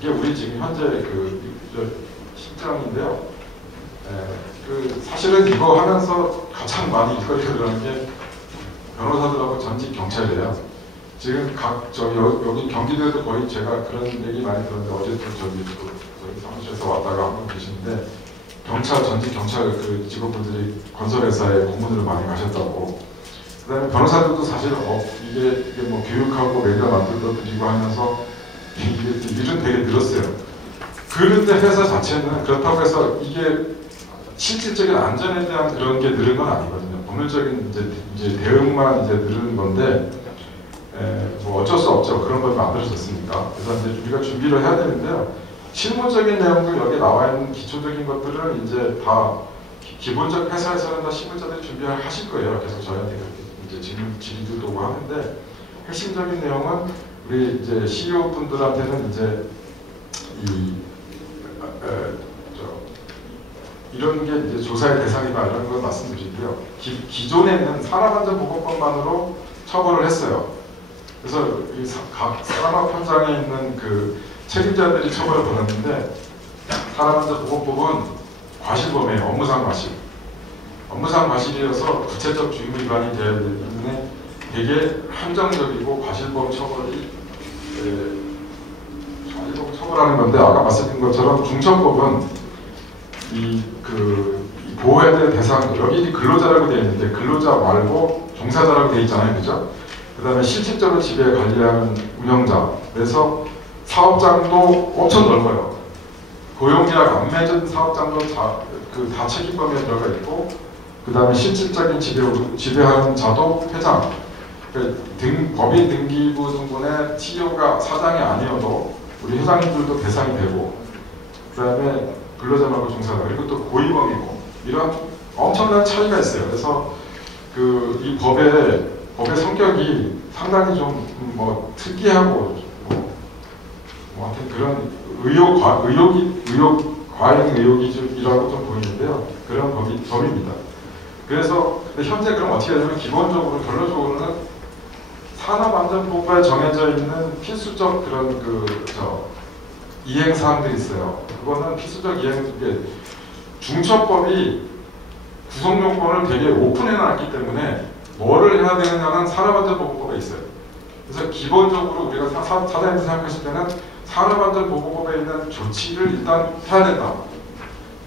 게 우리 지금 현재 실정인데요. 사실은 이거 하면서 가장 많이 일거리가 일어나는 게 변호사들하고 전직 경찰이에요. 지금 여기 경기도에도 거의 제가 그런 얘기 많이 들었는데 어제도 저기 사무실에서 왔다가 한 분 계시는데 전직 경찰 직업분들이 건설회사에 공무원으로 많이 가셨다고. 그다음에 변호사들도 사실 이게 뭐 교육하고 매달 만들어 드리고 하면서 이게 일은 되게 늘었어요. 그런데 회사 자체는 그렇다고 해서 이게 실질적인 안전에 대한 그런 게 늘은 건 아니거든요. 법률적인 이제 대응만 늘은 건데, 뭐 어쩔 수 없죠. 그런 걸 만들어졌으니까. 그래서 이제 우리가 준비를 해야 되는데요. 실무적인 내용도 여기 나와 있는 기초적인 것들은 이제 다 기본적 회사에서는 다 실무자들이 준비를 하실 거예요. 계속 저희한테 이제 질의도 오고 하는데, 핵심적인 내용은 우리 이제 CEO 분들한테는 이제 이런 게 이제 조사의 대상이다 이런 걸 말씀드리고요. 기존에는 산업안전보건법만으로 처벌을 했어요. 그래서 각 산업 현장에 있는 그 책임자들이 처벌을 받았는데, 산업안전보건법은 과실범이에요. 업무상 과실. 업무상 과실이어서 구체적 주의 위반이 되어야 되기 때문에 되게 한정적이고 과실범 처벌이 처벌하는 건데, 아까 말씀드린 것처럼 중처법은 이 보호해야 될 대상, 여기 근로자라고 되어 있는데 근로자 말고 종사자라고 되어 있잖아요, 그죠? 그 다음에 실질적으로 지배 관리하는 운영자, 그래서 사업장도 엄청 넓어요. 고용계약 안 맺은 사업장도 다 책임범위에 들어가 있고, 그 다음에 실질적인 지배하는 자도 회장, 법인 등기부 등본에 CEO가 사장이 아니어도 우리 회장님들도 대상이 되고, 그 다음에 근로자 말고 종사자, 그리고 또 고위범이고, 이런 엄청난 차이가 있어요. 그래서 이 법의 성격이 상당히 좀 특이하고 하여튼 그런 과잉 의혹이라고 좀 보이는데요. 그런 법입니다. 그래서 현재 그럼 어떻게 하냐면, 기본적으로 결론적으로는 산업안전보건법에 정해져 있는 필수적 그런 이행사항들이 있어요. 그거는 필수적 중처법이 구성요건을 되게 오픈해놨기 때문에 뭐를 해야 되느냐는 산업안전보건법에 있어요. 그래서 기본적으로 우리가 사장님들 생각하실 때는 산업안전보건법에 있는 조치를 일단 해야 된다.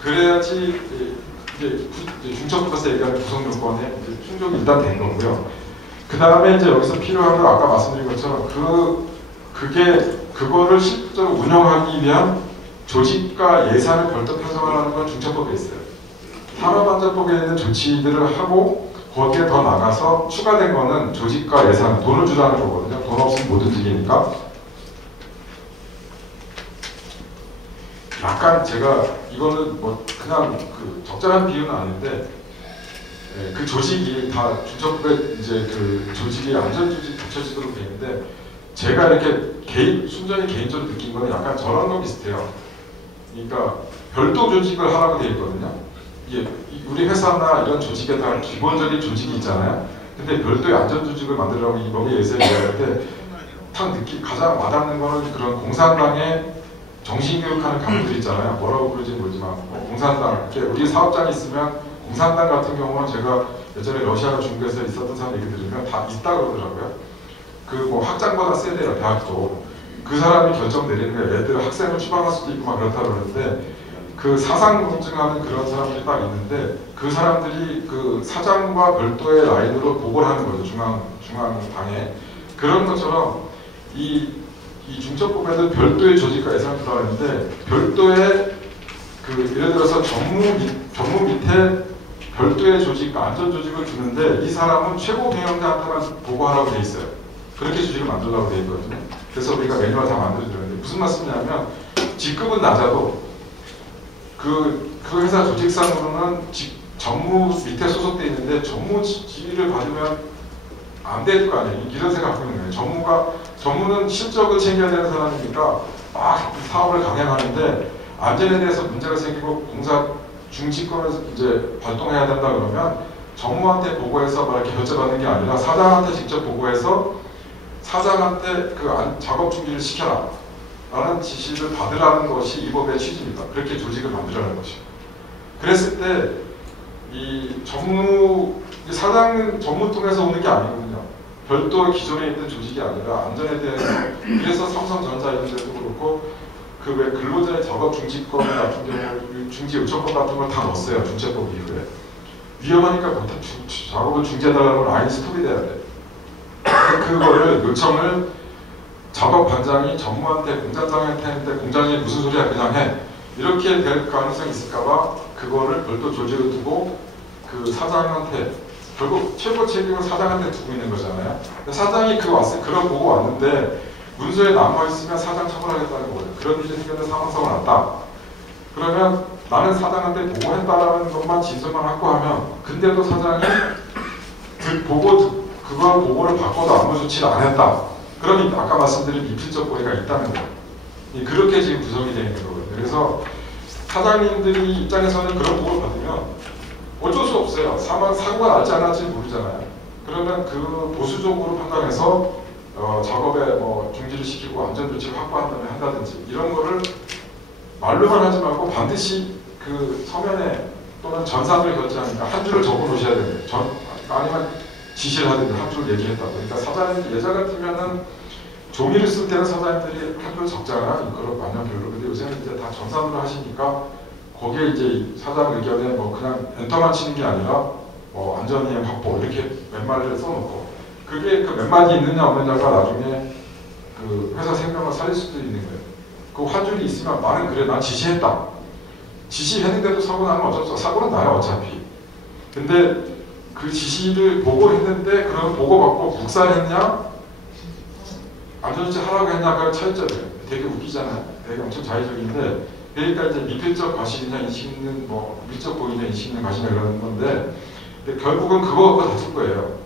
그래야지 이제 중첩부에서 얘기하는 구성요건에 충족이 일단 된 거고요. 그 다음에 이제 여기서 필요한 건 아까 말씀드린 것처럼 그거를 실제로 운영하기 위한 조직과 예산을 별도 편성하는 건 중첩법에 있어요. 산업안전법에 있는 조치들을 하고 거기에 더 나가서 추가된 거는 조직과 예산, 돈을 주라는 거거든요. 돈 없으면 못 움직이니까. 약간 제가 이거는 뭐 그냥 그 적절한 비유는 아닌데 그 조직이 다 중첩법에 이제 그 조직이 안전조직 갖춰지도록 되어 있는데 제가 이렇게 순전히 개인적으로 느낀 거는 약간 저런 거 비슷해요. 그러니까 별도 조직을 하라고 되어 있거든요. 이게 우리 회사나 이런 조직에 다 기본적인 조직이 있잖아요. 근데 별도의 안전조직을 만들려고 이 법에 의해서 얘기할 때 가장 와닿는 거는 그런 공산당의 정신교육하는 강도들 있잖아요. 뭐라고 부르지 모르지만 공산당, 우리 사업장이 있으면 공산당 같은 경우는 제가 예전에 러시아나 중국에서 있었던 사람 얘기 들으면 다 있다 그러더라고요. 그 뭐 학장보다 세대요, 대학도. 그 사람이 결정 내리는 거예요. 애들 학생을 추방할 수도 있고 막 그렇다 그러는데 그 사상 검증하는 그런 사람들이 딱 있는데 그 사람들이 그 사장과 별도의 라인으로 보고를 하는 거죠. 중앙방에. 그런 것처럼 이 중첩법에도 별도의 조직과 예산이 들어가는데 별도의 그 예를 들어서 전무 밑에 별도의 조직과 안전조직을 주는데 이 사람은 최고 경영자한테만 보고하라고 돼 있어요. 그렇게 조직을 만들려고 돼 있거든요. 그래서 우리가 매뉴얼 다 만들어주는데 무슨 말씀이냐면 직급은 낮아도 그 회사 조직상으로는 전무 밑에 소속돼 있는데 전무 지위를 받으면 안 될 거 아니에요. 이런 생각 갖고 있는 거예요. 전무는 실적을 챙겨야 되는 사람이니까 막 사업을 강행하는데 안전에 대해서 문제가 생기고 공사 중지권을 이제 발동해야 된다 그러면 전무한테 보고해서 막 이렇게 결제받는 게 아니라 사장한테 직접 보고해서 사장한테 그 작업 중지를 시켜라 라는 지시를 받으라는 것이 이 법의 취지입니다. 그렇게 조직을 만들라는 것이죠. 그랬을 때 이 사장은 전무 통해서 오는 게 아니거든요. 별도 기존에 있는 조직이 아니라 안전에 대해서 그래서 삼성전자 이런 데도 그렇고 그 왜 근로자의 작업 중지권 같은 경우 중지 요청권 같은 걸 다 넣었어요. 중재법 이후에. 위험하니까 작업을 중지해달라고 라인이 스톱이 돼야 돼. 그거를 요청을 작업반장이 전무한테 공장장한테 했는데 공장이 무슨 소리야 그냥 해. 이렇게 될 가능성이 있을까봐 그거를 별도 조직을 두고 그 사장한테 결국 최고 책임을 사장한테 두고 있는 거잖아요. 사장이 그런 보고 왔는데 문서에 남아있으면 사장 처벌하겠다는 거예요. 그런 일이 생겼는데 사망사고가 났다. 그러면 나는 사장한테 보고했다라는 것만 진술만 확보하면 근데도 사장이 그거 보고를 받고도 아무 조치를 안 했다. 그러면 아까 말씀드린 미필적 고의가 있다는 거예요. 그렇게 지금 구성이 되어 있는 거거든요. 그래서 사장님들이 입장에서는 그런 보고를 받으면 어쩔 수 없어요. 사고가 날지 안 날지는 모르잖아요. 그러면 그 보수적으로 판단해서 작업에 뭐 중지를 시키고 안전조치를 한다든지 이런 거를 말로만 하지 말고 반드시 그 서면에 또는 전산을 결제하니까 한 줄을 적어 놓으셔야 됩니다. 아니면 지시를 하든지 한 줄 얘기했다고. 그러니까 사장님 예전 같으면은 종이를 쓸 때는 사장님들이 한 줄 적잖아요. 이거로 만년별로. 근데 요새는 이제 다 전산으로 하시니까 거기에 이제 사장 의견에 뭐 그냥 엔터만 치는 게 아니라 뭐 안전이행 확보 이렇게 몇 마디를 써놓고 그게 그 몇 마디 있느냐 없느냐가 나중에 그 회사 생명을 살릴 수도 있는 거예요. 그 한 줄이 있으면 나는 그래 난 지시했다. 지시했는데도 사고 나면 어쩔 수 없어. 사고는 나요 어차피. 근데 그 지시를 보고했는데 그럼 보고받고 묵살했냐 안전조치 하라고 했냐가 차이점이에요. 되게 웃기잖아요. 되게 엄청 자의적인데 그러니까 이제 미필적 과실이냐 인식 있는 뭐 미적 고의냐 인식 있는 과실이냐 그러는 건데 근데 결국은 그거 갖고 다툴 거예요.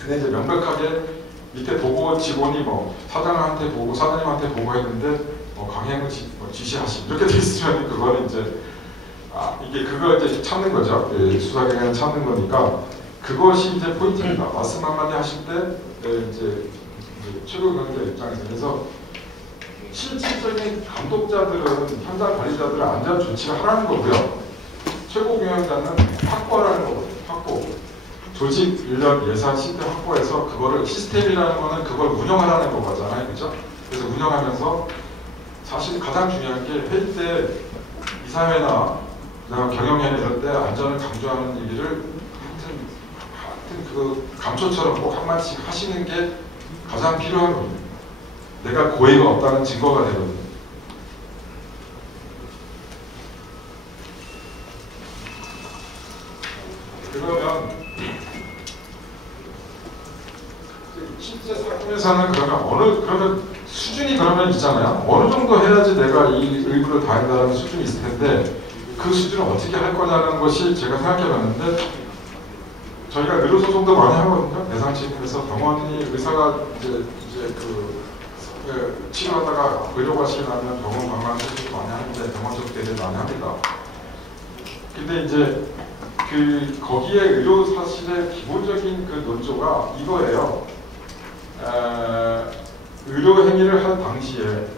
근데 이제 명백하게 밑에 보고 직원이 뭐 사장한테 보고 사장님한테 보고했는데 뭐 강행을 지시하시 이렇게 돼 있으면 그거는 이제 이게 그거 이제 찾는 거죠. 수사기관을 찾는 거니까 그것이 이제 포인트입니다. 말씀 한마디 하실 때 이제 최고 경영자 입장에서 그래서 실질적인 감독자들은 현장 관리자들은 안전 조치를 하라는 거고요. 최고 경영자는 확보하라는 거거든요. 확보. 조직, 인력, 예산, 시스템 확보해서 그거를 시스템이라는 거는 그걸 운영하라는 거잖아요, 그죠? 그래서 운영하면서 사실 가장 중요한 게 회의 때 이사회나 경영회의 이럴 때 안전을 강조하는 얘기를 하여튼 그 감초처럼 꼭 한마디씩 하시는 게 가장 필요한 겁니다. 내가 고의가 없다는 증거가 되거든요. 그러면 실제 사건에서는 그러면 수준이 그러면 있잖아요. 어느 정도 해야지 내가 이 의무를 다한다는 수준이 있을 텐데 그 수준을 어떻게 할 거냐는 것이 제가 생각해봤는데 저희가 의료소송도 많이 하거든요. 대상치에서 병원이 의사가 이제 치료하다가 의료가 실나면 병원 방문 수술도 많이 하는데 병원적 대를 많이 합니다. 근데 이제 거기에 의료 사실의 기본적인 그 논조가 이거예요. 의료 행위를 할 당시에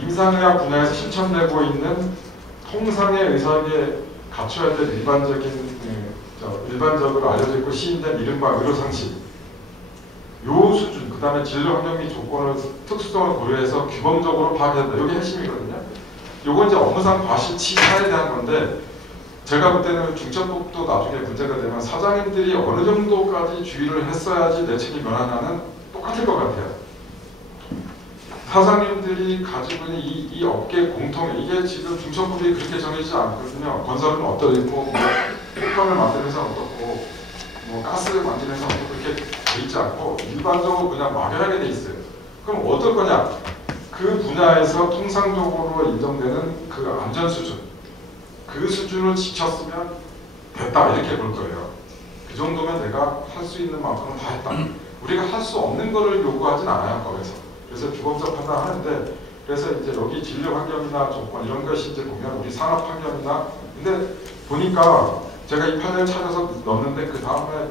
임상의학 분야에서 실천되고 있는 통상의 의사에게 갖춰야 될 일반적으로 알려져 있고 시인된 이른바 의료상식 요 수준, 그 다음에 진료 환경 및 조건을 특수성을 고려해서 규범적으로 파악한다. 이게 핵심이거든요. 요건 이제 업무상 과실치사에 대한 건데 제가 볼 때는 중첩법도 나중에 문제가 되면 사장님들이 어느 정도까지 주의를 했어야지 내책이 면하냐는 똑같을 것 같아요. 사장님들이 가지고 있는 이 업계 공통의 이게 지금 중첩법이 그렇게 정해지지 않거든요. 건설은 어떠고 뭐 폭탄을 만드는 회사는 어떻고 뭐 가스 만드는 회사는 어떻고 그렇게 돼 있지 않고 일반적으로 그냥 막연하게 돼 있어요. 그럼 어떨 거냐? 그 분야에서 통상적으로 인정되는 그 안전 수준 그 수준을 지켰으면 됐다 이렇게 볼 거예요. 그 정도면 내가 할 수 있는 만큼은 다 했다. 우리가 할 수 없는 거를 요구하진 않아요, 법에서. 그래서 규범적 판단하는데 그래서 이제 여기 진료 환경이나 조건 이런 것이 이제 보면 우리 산업 환경이나 근데 보니까 제가 이 판을 찾아서 넣었는데 그 다음날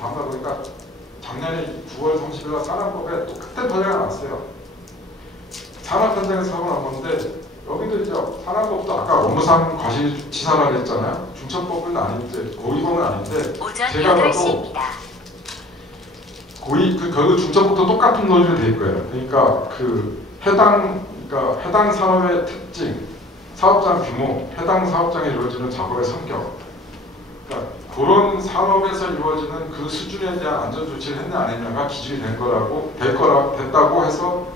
보니까 작년에 9월 30일 날 산업법에 똑같은 판례가 나왔어요. 산업 현장에서 사고 난 건데 여기도 이제 산업법도 아까 업무상 과실치사라고 했잖아요. 중첩법은 아닌데 고의범은 아닌데 제가 봐도 결국 중첩법도 똑같은 논리로 돼 있고요. 그러니까 해당 산업의 특징, 사업장 규모, 해당 사업장에 이루어지는 작업의 성격, 그러니까 그런 산업에서 이루어지는 그 수준에 대한 안전 조치를 했냐 안 했냐가 기준이 됐다고 해서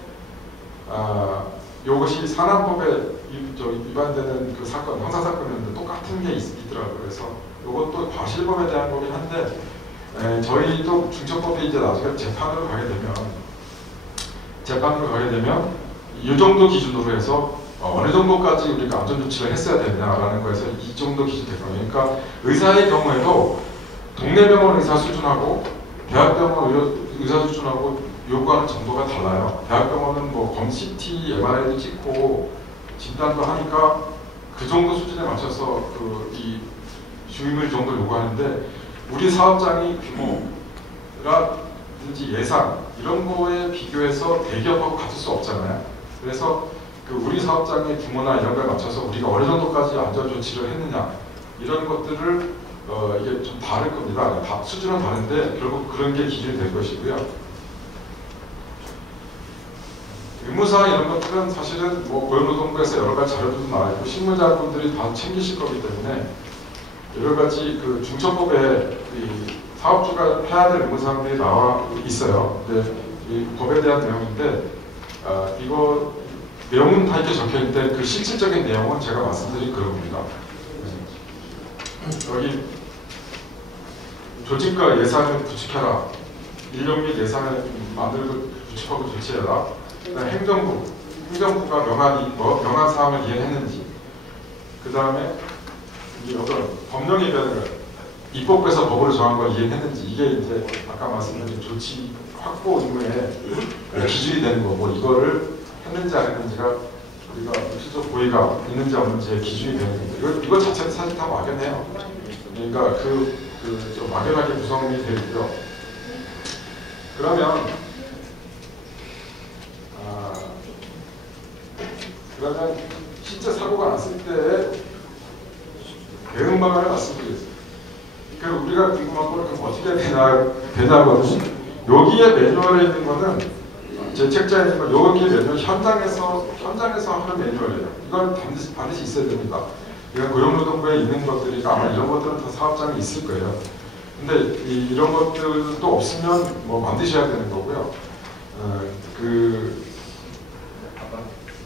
이것이 산업법에 위반되는 그 사건, 형사 사건이었는데 똑같은 게 있더라고요. 그래서 이것도 과실범에 대한 거긴 한데. 저희도 중첩법이 이제 나중에 재판으로 가게 되면 이 정도 기준으로 해서 어느 정도까지 우리가 안전조치를 했어야 되냐라는 거에서 이 정도 기준 되거든요. 그러니까 의사의 경우에도 동네 병원 의사 수준하고 대학병원 의사 수준하고 요구하는 정도가 달라요. 대학병원은 뭐 검 CT, MRI도 찍고 진단도 하니까 그 정도 수준에 맞춰서 이 주임을 정도 요구하는데 우리 사업장의 규모라든지 예산 이런 거에 비교해서 대기업하고 같을 수 없잖아요. 그래서 우리 사업장의 규모나 이런 거에 맞춰서 우리가 어느 정도까지 안전 조치를 했느냐 이런 것들을 이게 좀 다를 겁니다. 수준은 다른데 결국 그런 게 기준이 될 것이고요. 의무사항 이런 것들은 사실은 뭐 고용노동부에서 여러 가지 자료들도 나와 있고 실무자분들이 다 챙기실 거기 때문에 여러 가지 그 중첩법에 사업주가 해야 될 의무사항들이 나와 있어요. 근데 이 법에 대한 내용인데 이거 내용은 다 이렇게 적혀 있는데 그 실질적인 내용은 제가 말씀드린 그런 겁니다. 여기 조직과 예산을 구축해라. 인력 및 예산을 만들고 구축하고 조치해라. 행정부가 명한 사항을 이행했는지, 그 다음에 어떤 법령에 대한 입법부에서 법으로 정한 걸 이행했는지 이게 이제 아까 말씀드린 조치 확보 의무의 기준이 되는 거고 이거를 했는지 안 했는지가 우리가 실질적 고의가 있는지 없는지의 기준이 되는 겁니다. 이거 자체는 사실 다 막연해요. 그러니까 좀 막연하게 구성이 되어 있고요. 그러면 실제 사고가 났을 때 대응 방안을 말씀드리겠습니다. 우리가 궁금한 건 그럼 어떻게 되냐거든요. 여기에 매뉴얼에 있는 거는 제 책자에 있는 거 여기에 매뉴얼 현장에서 하는 매뉴얼이에요. 이건 반드시 있어야 됩니다. 이건 고용노동부에 있는 것들이니까 아마 이런 것들은 다 사업장에 있을 거예요. 근데 이런 것들도 없으면 뭐 반드시 해야 되는 거고요.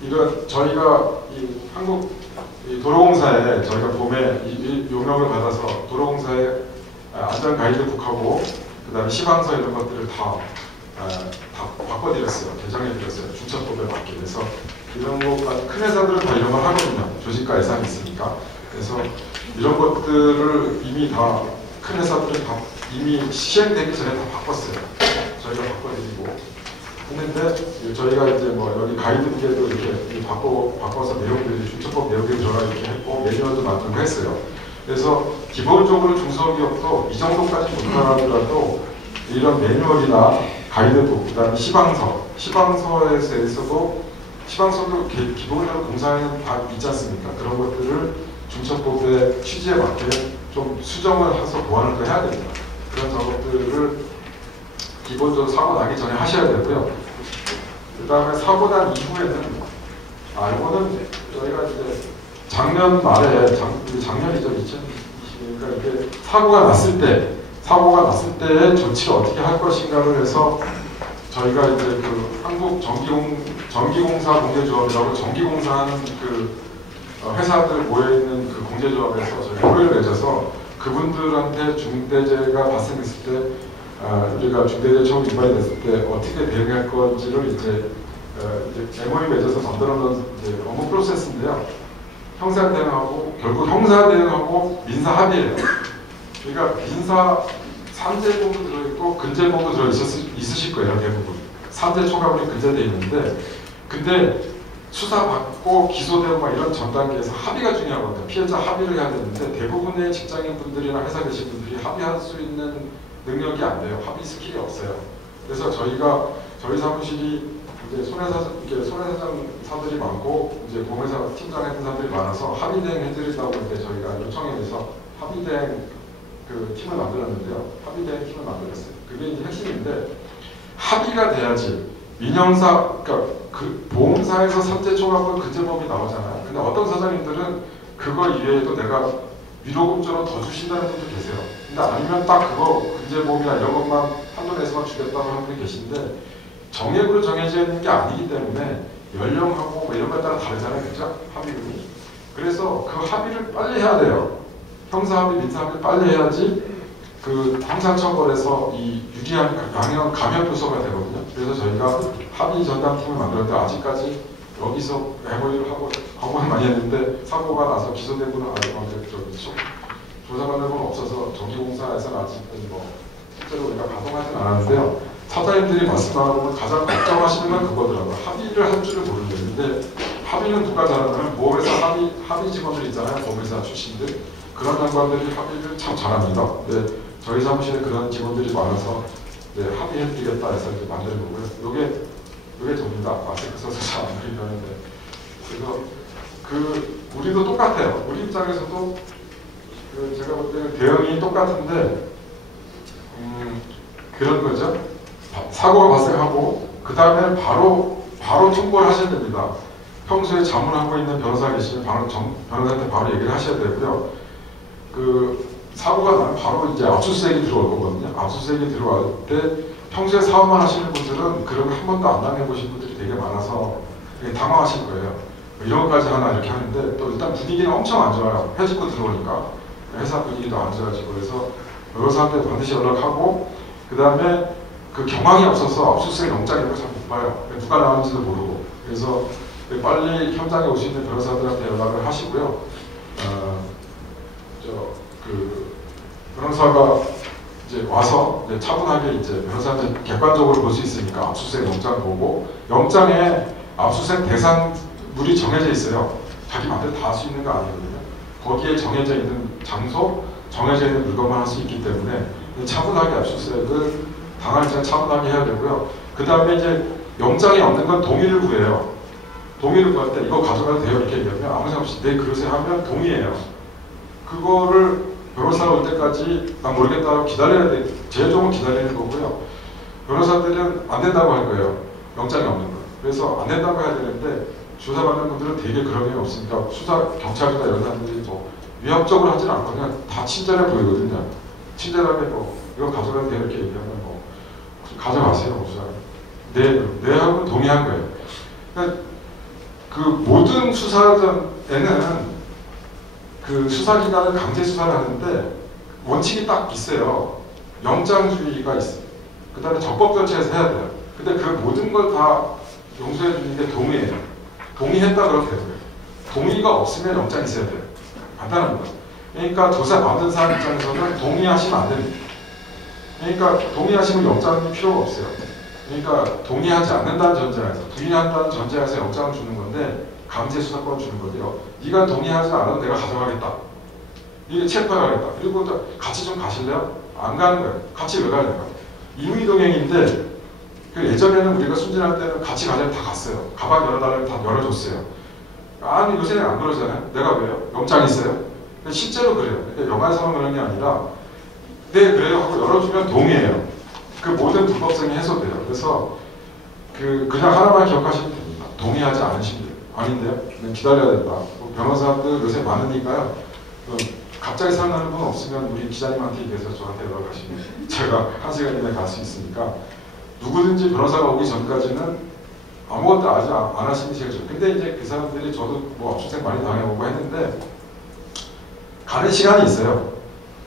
이건 저희가 이 한국 도로공사에 저희가 봄에 이 용역을 받아서 도로공사에 안전 가이드북하고 그다음에 시방서 이런 것들을 다 바꿔드렸어요. 개정해드렸어요. 중첩법에 맞게. 그래서 이런 것까지 큰 회사들은 다 이런 걸 하거든요. 조직과 예산이 있으니까. 그래서 이런 것들을 이미 다 큰 회사들은 다 이미 시행되기 전에 다 바꿨어요. 저희가 바꿔드리고 했는데 저희가 이제 뭐 여기 가이드북에도 이렇게 바꿔서 내용들이 중첩법 내용들이 들어가 이렇게 했고 매뉴얼도 만들고 했어요. 그래서 기본적으로 중소기업도 이 정도까지 못하더라도 이런 매뉴얼이나 가이드북, 그다음에 시방서에 대해서도 시방서도 기본적으로 공사에는 다 있지 않습니까? 그런 것들을 중첩법의 취지에 맞게 좀 수정을 해서 보완을 해야 됩니다. 그런 작업들을 기본적으로 사고 나기 전에 하셔야 되고요. 그 다음에 사고 난 이후에는 이거는 저희가 이제 작년 말에 작년이죠. 2020년이니까 이게 사고가 났을 때의 조치를 어떻게 할 것인가를 해서 저희가 이제 그 한국 전기공사 공제조합이라고 전기공사하는 그 회사들 모여있는 그 공제조합에서 저희 협의를 맺어서 그분들한테 중대재해가 발생했을 때 우리가 중대재해 처음 유발이 됐을 때 어떻게 대응할 건지를 이제 MOU 맺어서 만들어 놓은 업무 프로세스인데요. 형사 대응하고 결국 형사 대응하고 민사 합의예요. 그러니까 민사 산재보도 들어있고 근제보도 들어있으실 거예요. 대부분 산재 초과물이 근제되어 있는데 근데 수사받고 기소되고 막 이런 전 단계에서 합의가 중요하거든요. 피해자 합의를 해야 되는데 대부분의 직장인분들이나 회사 계신 분들이 합의할 수 있는 능력이 안 돼요. 합의 스킬이 없어요. 그래서 저희 사무실이 이제 손해사장사들이 많고 이제 공회사 팀장 했던 사람들이 많아서 합의 대행 해드린다고 이제 저희가 요청해서 합의 대행 그 팀을 만들었는데요. 합의 대행 팀을 만들었어요. 그게 이제 핵심인데 합의가 돼야지 민형사 그러니까 그 보험사에서 산재 초과물 근제법이 나오잖아요. 근데 어떤 사장님들은 그거 이외에도 내가 위로금처럼 더 주신다는 분도 계세요. 근데 아니면 딱 그거 근제보험이나 이런 것만 한도 내에서만 주겠다고 하는 분이 계신데 정액으로 정해져 있는 게 아니기 때문에 연령하고 뭐 이런 것에 따라 다르잖아요. 그죠? 합의금이. 그래서 그 합의를 빨리 해야 돼요. 형사합의, 민사합의 빨리 해야지 그 형사처벌에서 이 유리한 감염 요소가 되거든요. 그래서 저희가 합의 전담팀을 만들었는데 아직까지 여기서 MOU를 하고는 많이 했는데 사고가 나서 기소된 분은 조사받는 건 없어서 전기공사에서는 아직은 뭐 실제로 우리가 가동하진 않았는데요. 사장님들이 말씀하는 가장 걱정하시는 건 그거더라고요. 합의를 할 줄을 모르는데 합의는 누가 잘하냐면 보험회사 합의 직원들 있잖아요. 보험회사 출신들. 그런 장관들이 합의를 참 잘합니다. 네, 저희 사무실에 그런 직원들이 많아서 네, 합의해드리겠다 해서 이렇게 만든 거고요. 요게 접니다. 마스크 써서 잘 안 보이는데. 그래서 우리도 똑같아요. 우리 입장에서도 제가 볼 때는 대응이 똑같은데 그런 거죠. 사고가 발생하고 그 다음에 바로 통보를 하셔야 됩니다. 평소에 자문하고 있는 변호사 계시면 변호사한테 바로 얘기를 하셔야 되고요. 그 사고가 나면 바로 이제 압수수색이 들어올 거거든요. 압수수색이 들어올 때 평소에 사업만 하시는 분들은 그런 거 한 번도 안 당해보신 분들이 되게 많아서 되게 당황하실 거예요. 이런 것까지 하나 이렇게 하는데 또 일단 분위기는 엄청 안 좋아요. 해집고 들어오니까 회사 분위기도 안 좋아지고 그래서 변호사한테 반드시 연락하고 그 다음에 그 경황이 없어서 압수수색 영장 이런 거 잘 못 봐요. 누가 나왔는지도 모르고 그래서 빨리 현장에 오시는 변호사들한테 연락을 하시고요. 변호사가 이제 와서 이제 차분하게 이제 변호사한테 객관적으로 볼 수 있으니까 압수수색 영장 보고 영장에 압수수색 대상물이 정해져 있어요. 자기 마음대로 다 할 수 있는 거 아니거든요. 거기에 정해져 있는 장소, 정해져 있는 물건만 할 수 있기 때문에 차분하게 압수수색을 당할 때는 차분하게 해야 되고요. 그 다음에 이제 영장이 없는 건 동의를 구해요. 동의를 구할 때 이거 가져가도 돼요 이렇게 얘기하면 아무 생각 없이 네 그러세요 하면 동의해요. 그거를 변호사가 올 때까지 난 모르겠다고 기다려야 돼. 제일 좋은 건 기다리는 거고요. 변호사들은 안 된다고 할 거예요. 영장이 없는 거. 그래서 안 된다고 해야 되는데 조사받는 분들은 되게 그런 게 없으니까 수사 경찰이나 이런 사람들이 뭐 위협적으로 하지는 않고 그냥 다 친절해 보이거든요. 친절하게 뭐 이거 가져가면 돼 이렇게 얘기하면 뭐 가져가세요. 뭐 수사. 네 하고 동의한 거예요. 그러니까 그 모든 수사에는 그 수사기관은 강제 수사를 하는데 원칙이 딱 있어요. 영장주의가 있어요. 그 다음에 적법 절차에서 해야 돼요. 근데 그 모든 걸 다 용서해 주는 게 동의예요. 동의했다 그러면 되고요. 동의가 없으면 영장이 있어야 돼요. 간단합니다. 그러니까 조사 받은 사람 입장에서는 동의하시면 안 됩니다. 그러니까 동의하시면 영장이 필요가 없어요. 그러니까 동의하지 않는다는 전제하에서, 부인한다는 전제하에서 영장을 주는 건데 강제 수사권 주는 거죠. 네가 동의하지 않아도 내가 가져가겠다. 이게 체포하겠다. 그리고 같이 좀 가실래요? 안 가는 거예요. 같이 왜 가야 될까? 임의동행인데 그 예전에는 우리가 순진할 때는 같이 가자면 다 갔어요. 가방 열어달라면 다 열어줬어요. 아니 요새는 안 그러잖아요. 내가 왜요? 영장 있어요? 실제로 그래요. 그러니까 영화에서만 그런 게 아니라 네 그래요 하고 열어주면 동의해요. 그 모든 불법성이 해소돼요. 그래서 그냥 하나만 기억하시면 됩니다. 동의하지 않으시면 돼요. 아닌데요? 그냥 기다려야 된다. 변호사들 요새 많으니까요. 갑자기 생각나는 분 없으면 우리 기자님한테 얘기해서 저한테 연락하시면 제가 1시간 이내에 갈 수 있으니까 누구든지 변호사가 오기 전까지는 아무것도 아직 안 하시는 게 제일 좋아요. 근데 이제 그 사람들이 저도 뭐 압수수색 많이 당해보고 했는데 가는 시간이 있어요.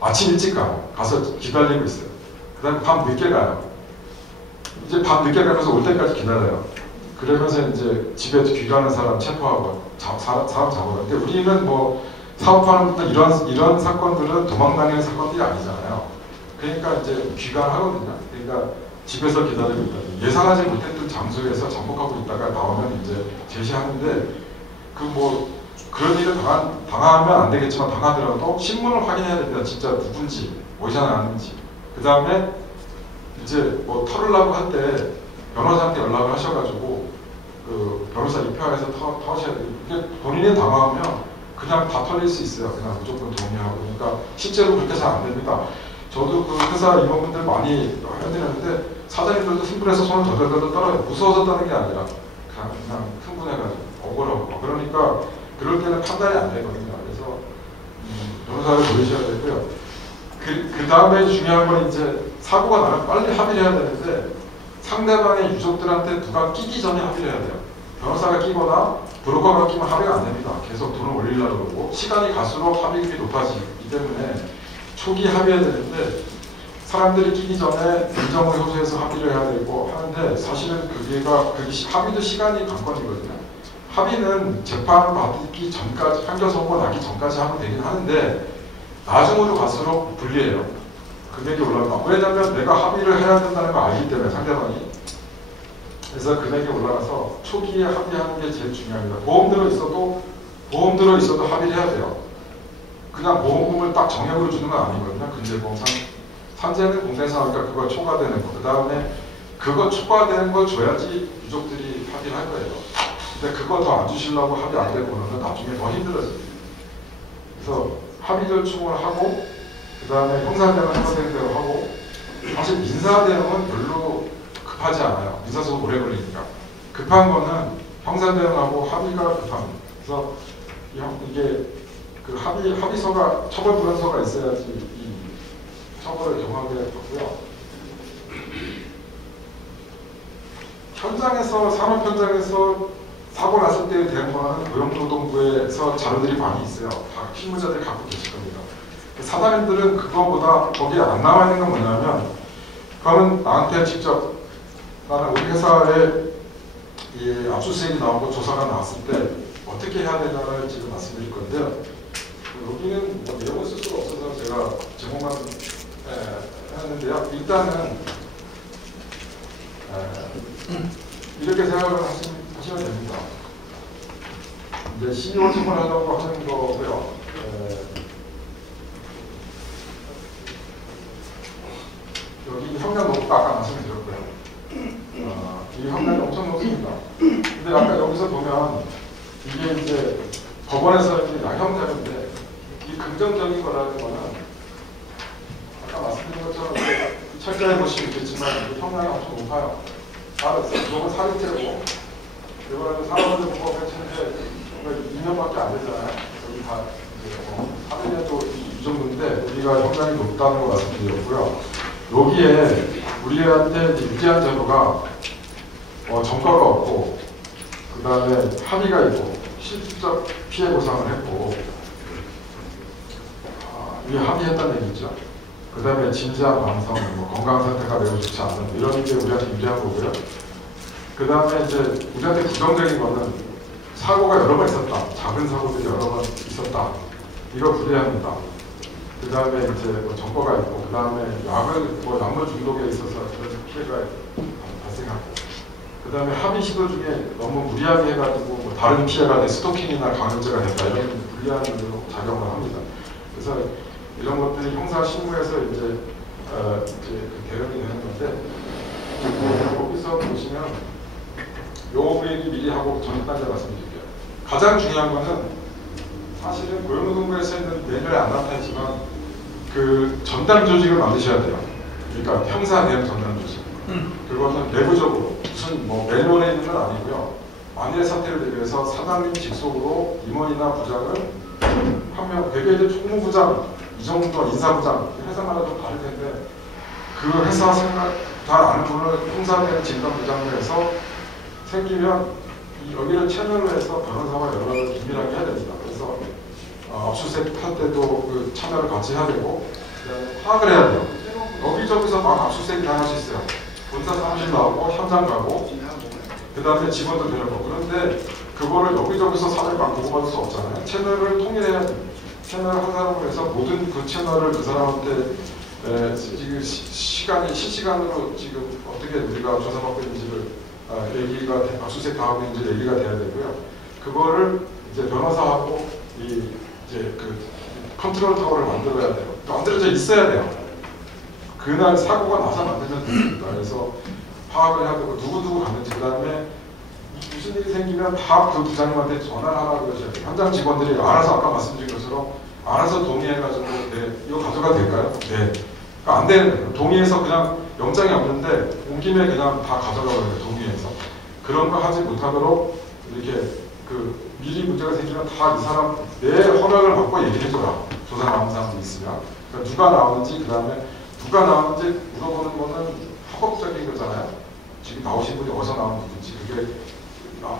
아침 일찍 가서 기다리고 있어요. 그 다음에 밤 늦게 가요. 이제 밤 늦게 가면서 올 때까지 기다려요. 그러면서 이제 집에 귀가하는 사람 체포하고 사람 잡아요. 근데 우리는 뭐 사업하는 분들 이런 사건들은 도망다니는 사건들이 아니잖아요. 그러니까 이제 귀가하거든요. 그러니까 집에서 기다리고 있다. 예상하지 못했던 장소에서 잠복하고 있다가 나오면 이제 제시하는데 그 뭐 그런 일을 당하면 안 되겠지만 당하더라도 신문을 확인해야 됩니다. 진짜 누군지 어디서 나왔는지. 그 다음에 이제 뭐 털으려고 할 때 변호사한테 연락을 하셔가지고 그 변호사 입회하에서 터셔야 돼요. 이게 본인이 당하면 그냥 다 털릴 수 있어요. 그냥 무조건 동의하고. 그러니까 실제로 그렇게 잘 안 됩니다. 저도 그 회사 임원분들 많이 해드렸는데 사장님들도 흥분해서 손을 더덜더덜 떨어요. 무서워서 떠는 게 아니라 그냥 흥분해가지고 억울하고. 그러니까 그럴 때는 판단이 안 되거든요. 그래서 변호사를 보이셔야 되고요. 그 다음에 중요한 건 이제 사고가 나면 빨리 합의를 해야 되는데 상대방의 유족들한테 누가 끼기 전에 합의를 해야 돼요. 변호사가 끼거나 브로커가 끼면 합의가 안 됩니다. 계속 돈을 올리려고 그러고 시간이 갈수록 합의금이 높아지기 때문에 초기 합의해야 되는데 사람들이 끼기 전에 인정을 호소해서 합의를 해야 되고 하는데 사실은 합의도 시간이 관건이거든요. 합의는 재판 받기 전까지 판결 선고 나기 전까지 하면 되긴 하는데 나중으로 갈수록 불리해요. 금액이 올라가. 왜냐하면 내가 합의를 해야 된다는 걸 알기 때문에 상대방이. 그래서 금액이 올라가서 초기에 합의하는 게 제일 중요합니다. 보험 들어 있어도 합의를 해야 돼요. 그냥 보험금을 딱 정액으로 주는 건 아니거든요. 근제보험 산재는 공대상하니까 그거 초과되는 거. 그 다음에 그거 초과되는 걸 줘야지 유족들이 합의를 할 거예요. 근데 그거 더 안 주시려고 합의 안 되고 그러면 나중에 더 힘들어집니다. 그래서 합의를 충분히 하고 그 다음에 형사대응 해서되는 대로 하고 사실 민사대응은 별로 급하지 않아요. 민사소송 오래 걸리니까. 급한 거는 형사대응하고 합의가 급합니다. 그래서 이게 그 합의서가 처벌불원서가 있어야지 이 처벌을 경하게 되고요. 현장에서 산업 현장에서 사고 났을 때에 대한 거는 고용노동부에서 자료들이 많이 있어요. 다 실무자들이 갖고 계실 겁니다. 사장님들은 그거보다 거기에 안 나와 있는 건 뭐냐면 그거는 나한테 직접 나는 우리 회사에 이 압수수색이 나오고 조사가 나왔을 때 어떻게 해야 되냐를 지금 말씀드릴 건데요. 여기는 뭐 내용을 쓸 수가 없어서 제가 제목만 했는데요. 일단은 이렇게 생각을 하시면 됩니다. 이제 CEO 처벌하려고 하는 거고요. 여기 형량 높다 아까 말씀드렸고요. 이 형량이 엄청 높습니다. 근데 아까 여기서 보면 이게 이제 법원에서 이제 양형자료인데 이 긍정적인 거라는 거는 철저히 보시면 있겠지만 형량이 엄청 높아요. 이건 살인죄고 이거는 사람들 법에 2년밖에 안 되잖아요. 여기 다 이제 3년도 이 정도인데 우리가 형량이 높다는 거 말씀드렸고요. 여기에 우리한테 유기한 제도가 전과가 없고 그 다음에 합의가 있고 실질적 피해 보상을 했고 이게 합의했다는 얘기죠. 그 다음에 진지한 방성, 건강 상태가 매우 좋지 않은 이런 게 우리한테 유리한 거고요. 그 다음에 이제 우리한테 부정적인 거는 사고가 여러 번 있었다. 작은 사고들이 여러 번 있었다. 이거 불리합니다. 그 다음에 이제 전과가 있고, 그 다음에 약물 중독에 있어서 그런 피해가 발생하고, 그 다음에 합의 시도 중에 너무 무리하게 해가지고 다른 피해가 스토킹이나 강요죄가 됐다. 이런 불리한 문제로 작용을 합니다. 그래서 이런 것들이 형사 실무에서 이제 그 개념이 되는 건데, 여기서 보시면 요 얘기 미리 하고 전까지 말씀드릴게요. 가장 중요한 거는 사실은 고용노동부에서 있는 매뉴얼에 안 나타나지만 그 전담 조직을 만드셔야 돼요. 그러니까 형사 대응 전담 조직. 그거는 내부적으로 무슨 매뉴얼에 있는 건 아니고요. 만일의 사태를 대비해서 사장님 직속으로 임원이나 부장을 한 명, 되게 이제 총무부장 이 정도 인사부장 회사마다 좀 다를 텐데 그 회사 생각 잘 아는 분을 형사대행 진단부장으로 해서 생기면 여기를 채널로 해서 변호사와 여러 가지 긴밀하게 해야 됩니다. 그래서 압수수색 할 때도 그 참여를 같이 해야 되고 그다음에 파악을 해야 돼요. 여기저기서 막 압수수색이 다 할 수 있어요. 본사 사무실 나오고 현장 가고 그 다음에 직원들 데려가고 그런데 그거를 여기저기서 사람을 막 보고받을 수 없잖아요. 채널을 통일해야 됩니다. 채널 한 사람으로 해서 모든 그 채널을 그 사람한테 지금 시간이 실시간으로 지금 어떻게 우리가 조사받고 있는지를 얘기가 압수수색 당하고 있는지 얘기가 돼야 되고요. 그거를 이제 변호사하고 이제 그 컨트롤 타워를 만들어야 돼요. 만들어져 있어야 돼요. 그날 사고가 나서 만들면 됩니다. 그래서 파악을 해야 되고 누구 갔는지 그다음에 무슨 일이 생기면 다 그 부장님한테 전화를 하라고 그러셔야 돼요. 현장 직원들이 알아서 아까 말씀드린 것처럼 알아서 동의해가지고 네, 이거 가져가도 될까요? 네. 그러니까 안 되는 거예요. 동의해서 그냥 영장이 없는데 온 김에 그냥 다 가져가거든요. 동의해서. 그런 거 하지 못하도록 이렇게 그 미리 문제가 생기면 다 이 사람 내 허락을 받고 얘기해줘라. 조사 나온 사람도 있으면. 그러니까 누가 나오는지 그 다음에 누가 나오는지 물어보는 거는 합법적인 거잖아요. 지금 나오신 분이 어디서 나온 분인지 그게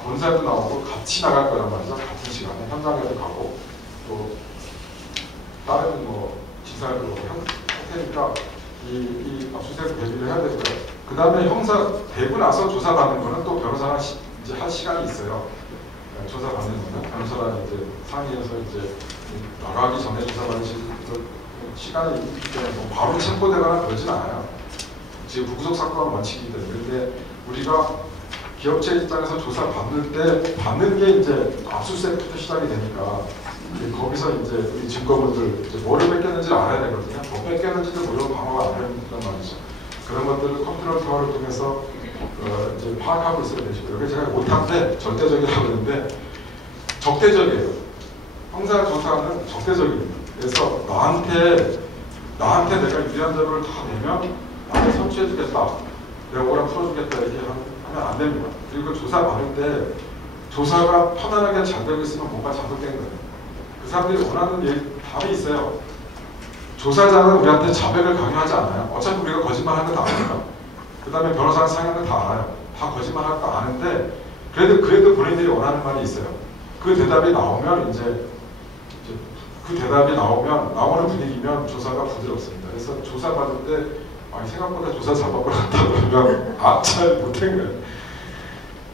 본사에도 나오고 같이 나갈 거란 말이죠. 같은 시간에 현장에도 가고 또 다른 지사에도 할 테니까 이 압수수색 대비를 해야 되고요. 그 다음에 형사 되고 나서 조사받는 거는 또 변호사랑 이제 할 시간이 있어요. 조사받는 거는 변호사랑 이제 상의해서 이제 나가기 전에 조사받는 시간이 있기 때문에 바로 체포되거나 그러진 않아요. 지금 구속 사건은 원칙이기 때문에. 근데 우리가 기업체 입장에서 조사 받는 게 이제 압수수색부터 시작이 되니까 거기서 이제 우리 증거물들 이제 뭐를 뺏겼는지를 알아야 되거든요. 뭐 뺏겼는지도 모르고 방어가 안 된단 말이죠. 그런 것들을 컨트롤 타워를 통해서 이제 파악하고 있어야 되시고 여기 제가 못한데 절대적이라고 그러는데 적대적이에요. 형사 조사는 적대적입니다. 그래서 나한테 내가 유리한 자료를 다 내면 나한테 선취해주겠다. 내가 오라 풀어주겠다 이렇게 하면 안 됩니다. 그리고 조사 받을 때 조사가 편안하게 잘 되고 있으면 뭔가 잘못된 거예요. 그 사람들이 원하는 답이 있어요. 조사자는 우리한테 자백을 강요하지 않아요. 어차피 우리가 거짓말하는 거 다 아니까. 그 다음에 변호사랑 상의하는 거 다 알아요. 다 거짓말할 거 아는데 그래도 본인들이 원하는 말이 있어요. 그 대답이 나오면 그 대답이 나오는 분위기면 조사가 부드럽습니다. 그래서 조사 받을 때 생각보다 조사 잘 받고 났다 그러면 잘 못한 거예요.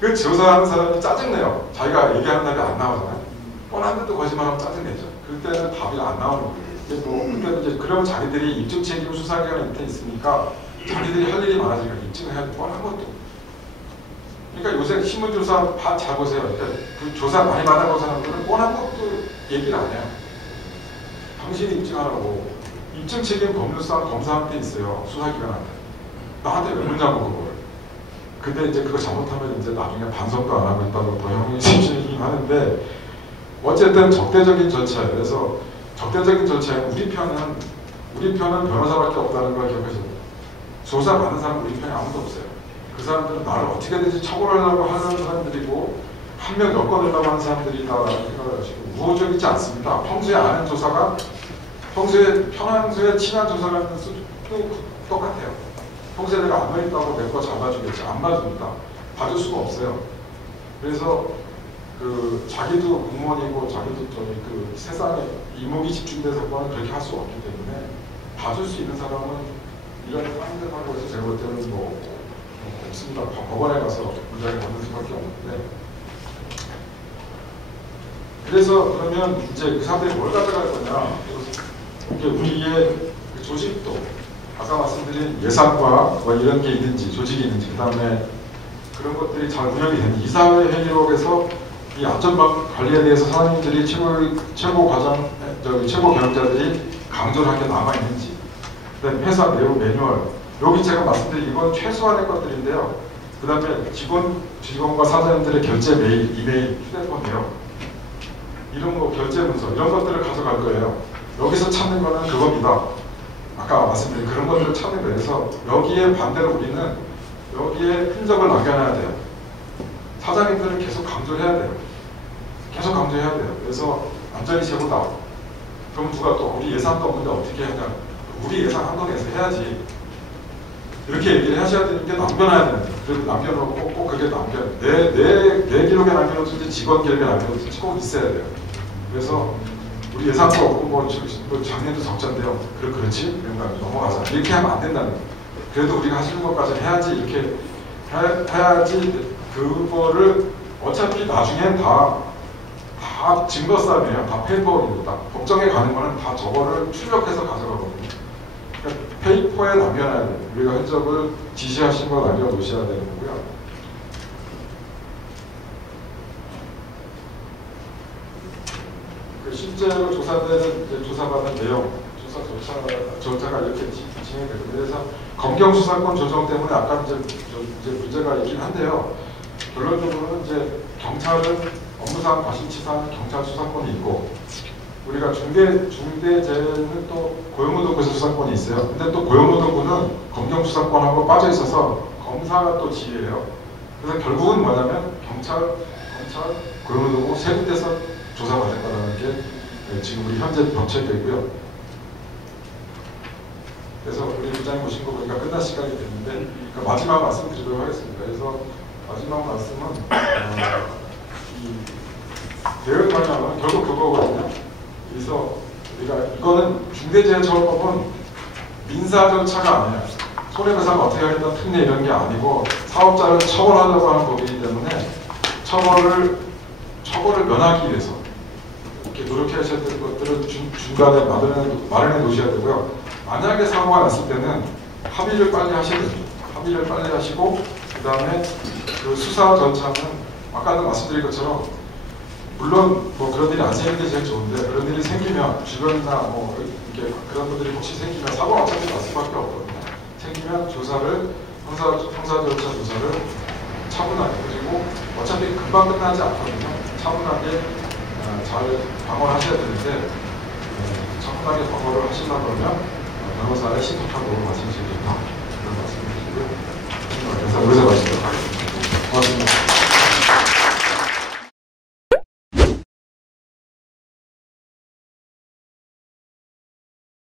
그 조사하는 사람이 짜증내요. 자기가 얘기하는 답이 안 나오잖아요. 뻔한데도 거짓말하면 짜증내죠. 그때는 답이 안 나오는 거예요. 그때는 이제 그러면 자기들이 입증 책임 수사기관에 밑에 있으니까 자기들이 할 일이 많아지니까 입증을 해야 돼. 뻔한 것도. 그러니까 요새 신문조사 잘 보세요. 그러니까 그 조사 많이 받아본 사람들은 뻔한 것도 얘기를 안 해요. 당신이 입증하라고. 입증 책임 법률상 검사한테 있어요. 수사기관한테. 나한테 왜 묻냐고 그걸. 근데 이제 그거 잘못하면 이제 나중에 반성도 안 하고 있다고 더 형이 심심하긴 하는데 어쨌든 적대적인 절차예요. 그래서 적대적인 절차에 우리 편은 변호사밖에 없다는 걸 기억하셔야 돼요. 조사 받는 사람은 우리 편에 아무도 없어요. 그 사람들은 나를 어떻게든지 처벌하려고 하는 사람들이고 한 명 엮어내려고 하는 사람들이다라는 생각을 하시고 우호적이지 않습니다. 평소에 아는 조사가 평소에 친한 조사가 수도 똑같아요. 평소에 내가 안 맞다고 내 거 잡아주겠지. 안 맞습니다. 봐줄 수가 없어요. 그래서 자기도 공무원이고 자기도 그 세상에 이목이 집중된 사건은 그렇게 할 수가 없기 때문에 봐줄 수 있는 사람은 이런 딴짓하고 해서 제가 볼 때는 뭐 없습니다. 법원에 가서 문제를 받는 수밖에 없는데. 그래서 그러면 이제 그 사람들이 뭘 가져갈 거냐? 이게 우리의 그 조직도 아까 말씀드린 예산과 뭐 이런 게 있는지 조직이 있는지 그 다음에 그런 것들이 잘 운영이 되는지 이사회 회의록에서 이 안전망 관리에 대해서 사장님들이 최고 경영자들이 강조를 한 게 남아 있는지. 그다음에 회사 내부 매뉴얼 여기 제가 말씀드린 이건 최소한의 것들인데요. 그 다음에 직원과 사장님들의 결제 메일, 이메일, 휴대폰 내용 이런 거 결제 문서 이런 것들을 가져갈 거예요. 여기서 찾는 거는 그겁니다. 아까 말씀드린 그런 것들을 찾는 거예요. 그래서 여기에 반대로 우리는 여기에 흔적을 남겨놔야 돼요. 사장님들은 계속 강조를 해야 돼요. 계속 강조해야 돼요. 그래서 안전이 최고다. 그럼 누가 또 우리 예산도 없는데 어떻게 하냐. 우리 예산 한동에서 해야지. 이렇게 얘기를 하셔야 되는 게 남겨놔야 되는 거예요. 그리고 남겨놓고 꼭 그게 내 기록에 남겨놓든지 직원 기록에 남겨놓든지 꼭 있어야 돼요. 그래서 우리 예산도 없고 뭐 작년도 적자인데요. 그렇지? 그러니까 넘어가자. 이렇게 하면 안 된다는 거예요. 그래도 우리가 하시는 것까지 해야지 이렇게 해야지 그거를 어차피 나중엔 다 증거 싸움이에요. 다 페이퍼입니다. 법정에 가는 거는 다 저거를 출력해서 가져가거든요. 그러니까 페이퍼에 남겨놔야 돼요. 우리가 흔적을 지시하신 거 남겨놓으셔야 되는 거고요. 실제로 조사되는 조사받은 내용, 조사가 이렇게 진행되고 그래서 검경 수사권 조정 때문에 아까 이제 문제가 있긴 한데요. 결론적으로는 이제 경찰은 업무상 과실치상 경찰 수사권이 있고 우리가 중대재해는 또 고용노동부에서 수사권이 있어요. 근데 또 고용노동부는 검경 수사권하고 빠져 있어서 검사가 또 지휘해요. 그래서 결국은 뭐냐면 검찰, 고용노동부 세 군데서 조사받을 거라는 게 지금 우리 현재 정책이고요. 그래서 우리 부장님 오신 거 보니까 끝날 시간이 됐는데 그러니까 마지막 말씀 드리도록 하겠습니다. 그래서 마지막 말씀은 이 대응 방향은 결국 그거거든요. 그래서 우리가 이거는 중대재해처벌법은 민사 절차가 아니에요. 손해배상 어떻게 하겠다 특례 이런 게 아니고 사업자를 처벌하려고 하는 법이기 때문에 처벌을 면하기 위해서 이렇게 노력하셔야 될 것들은 중간에 마련해 놓으셔야 되고요. 만약에 사고가 났을 때는 합의를 빨리 하셔야 됩니다. 합의를 빨리 하시고 그 다음에 그 수사 절차는 아까도 말씀드린 것처럼 물론 뭐 그런 일이 안 생기는 게 제일 좋은데 그런 일이 생기면 주변이나 뭐 이렇게 그런 분들이 혹시 생기면 사고가 어차피 날 수밖에 없거든요. 생기면 조사를 형사 절차 조사를 차분하게 그리고 어차피 금방 끝나지 않거든요. 차분하게 잘 방어하셔야 되는데 차분하게 방어를 하시다 보면 변호사의 신속한 도움을 받으실 수 있다. 그런 말씀을 드리고요. 여기서 마치도록 하겠습니다. 고맙습니다.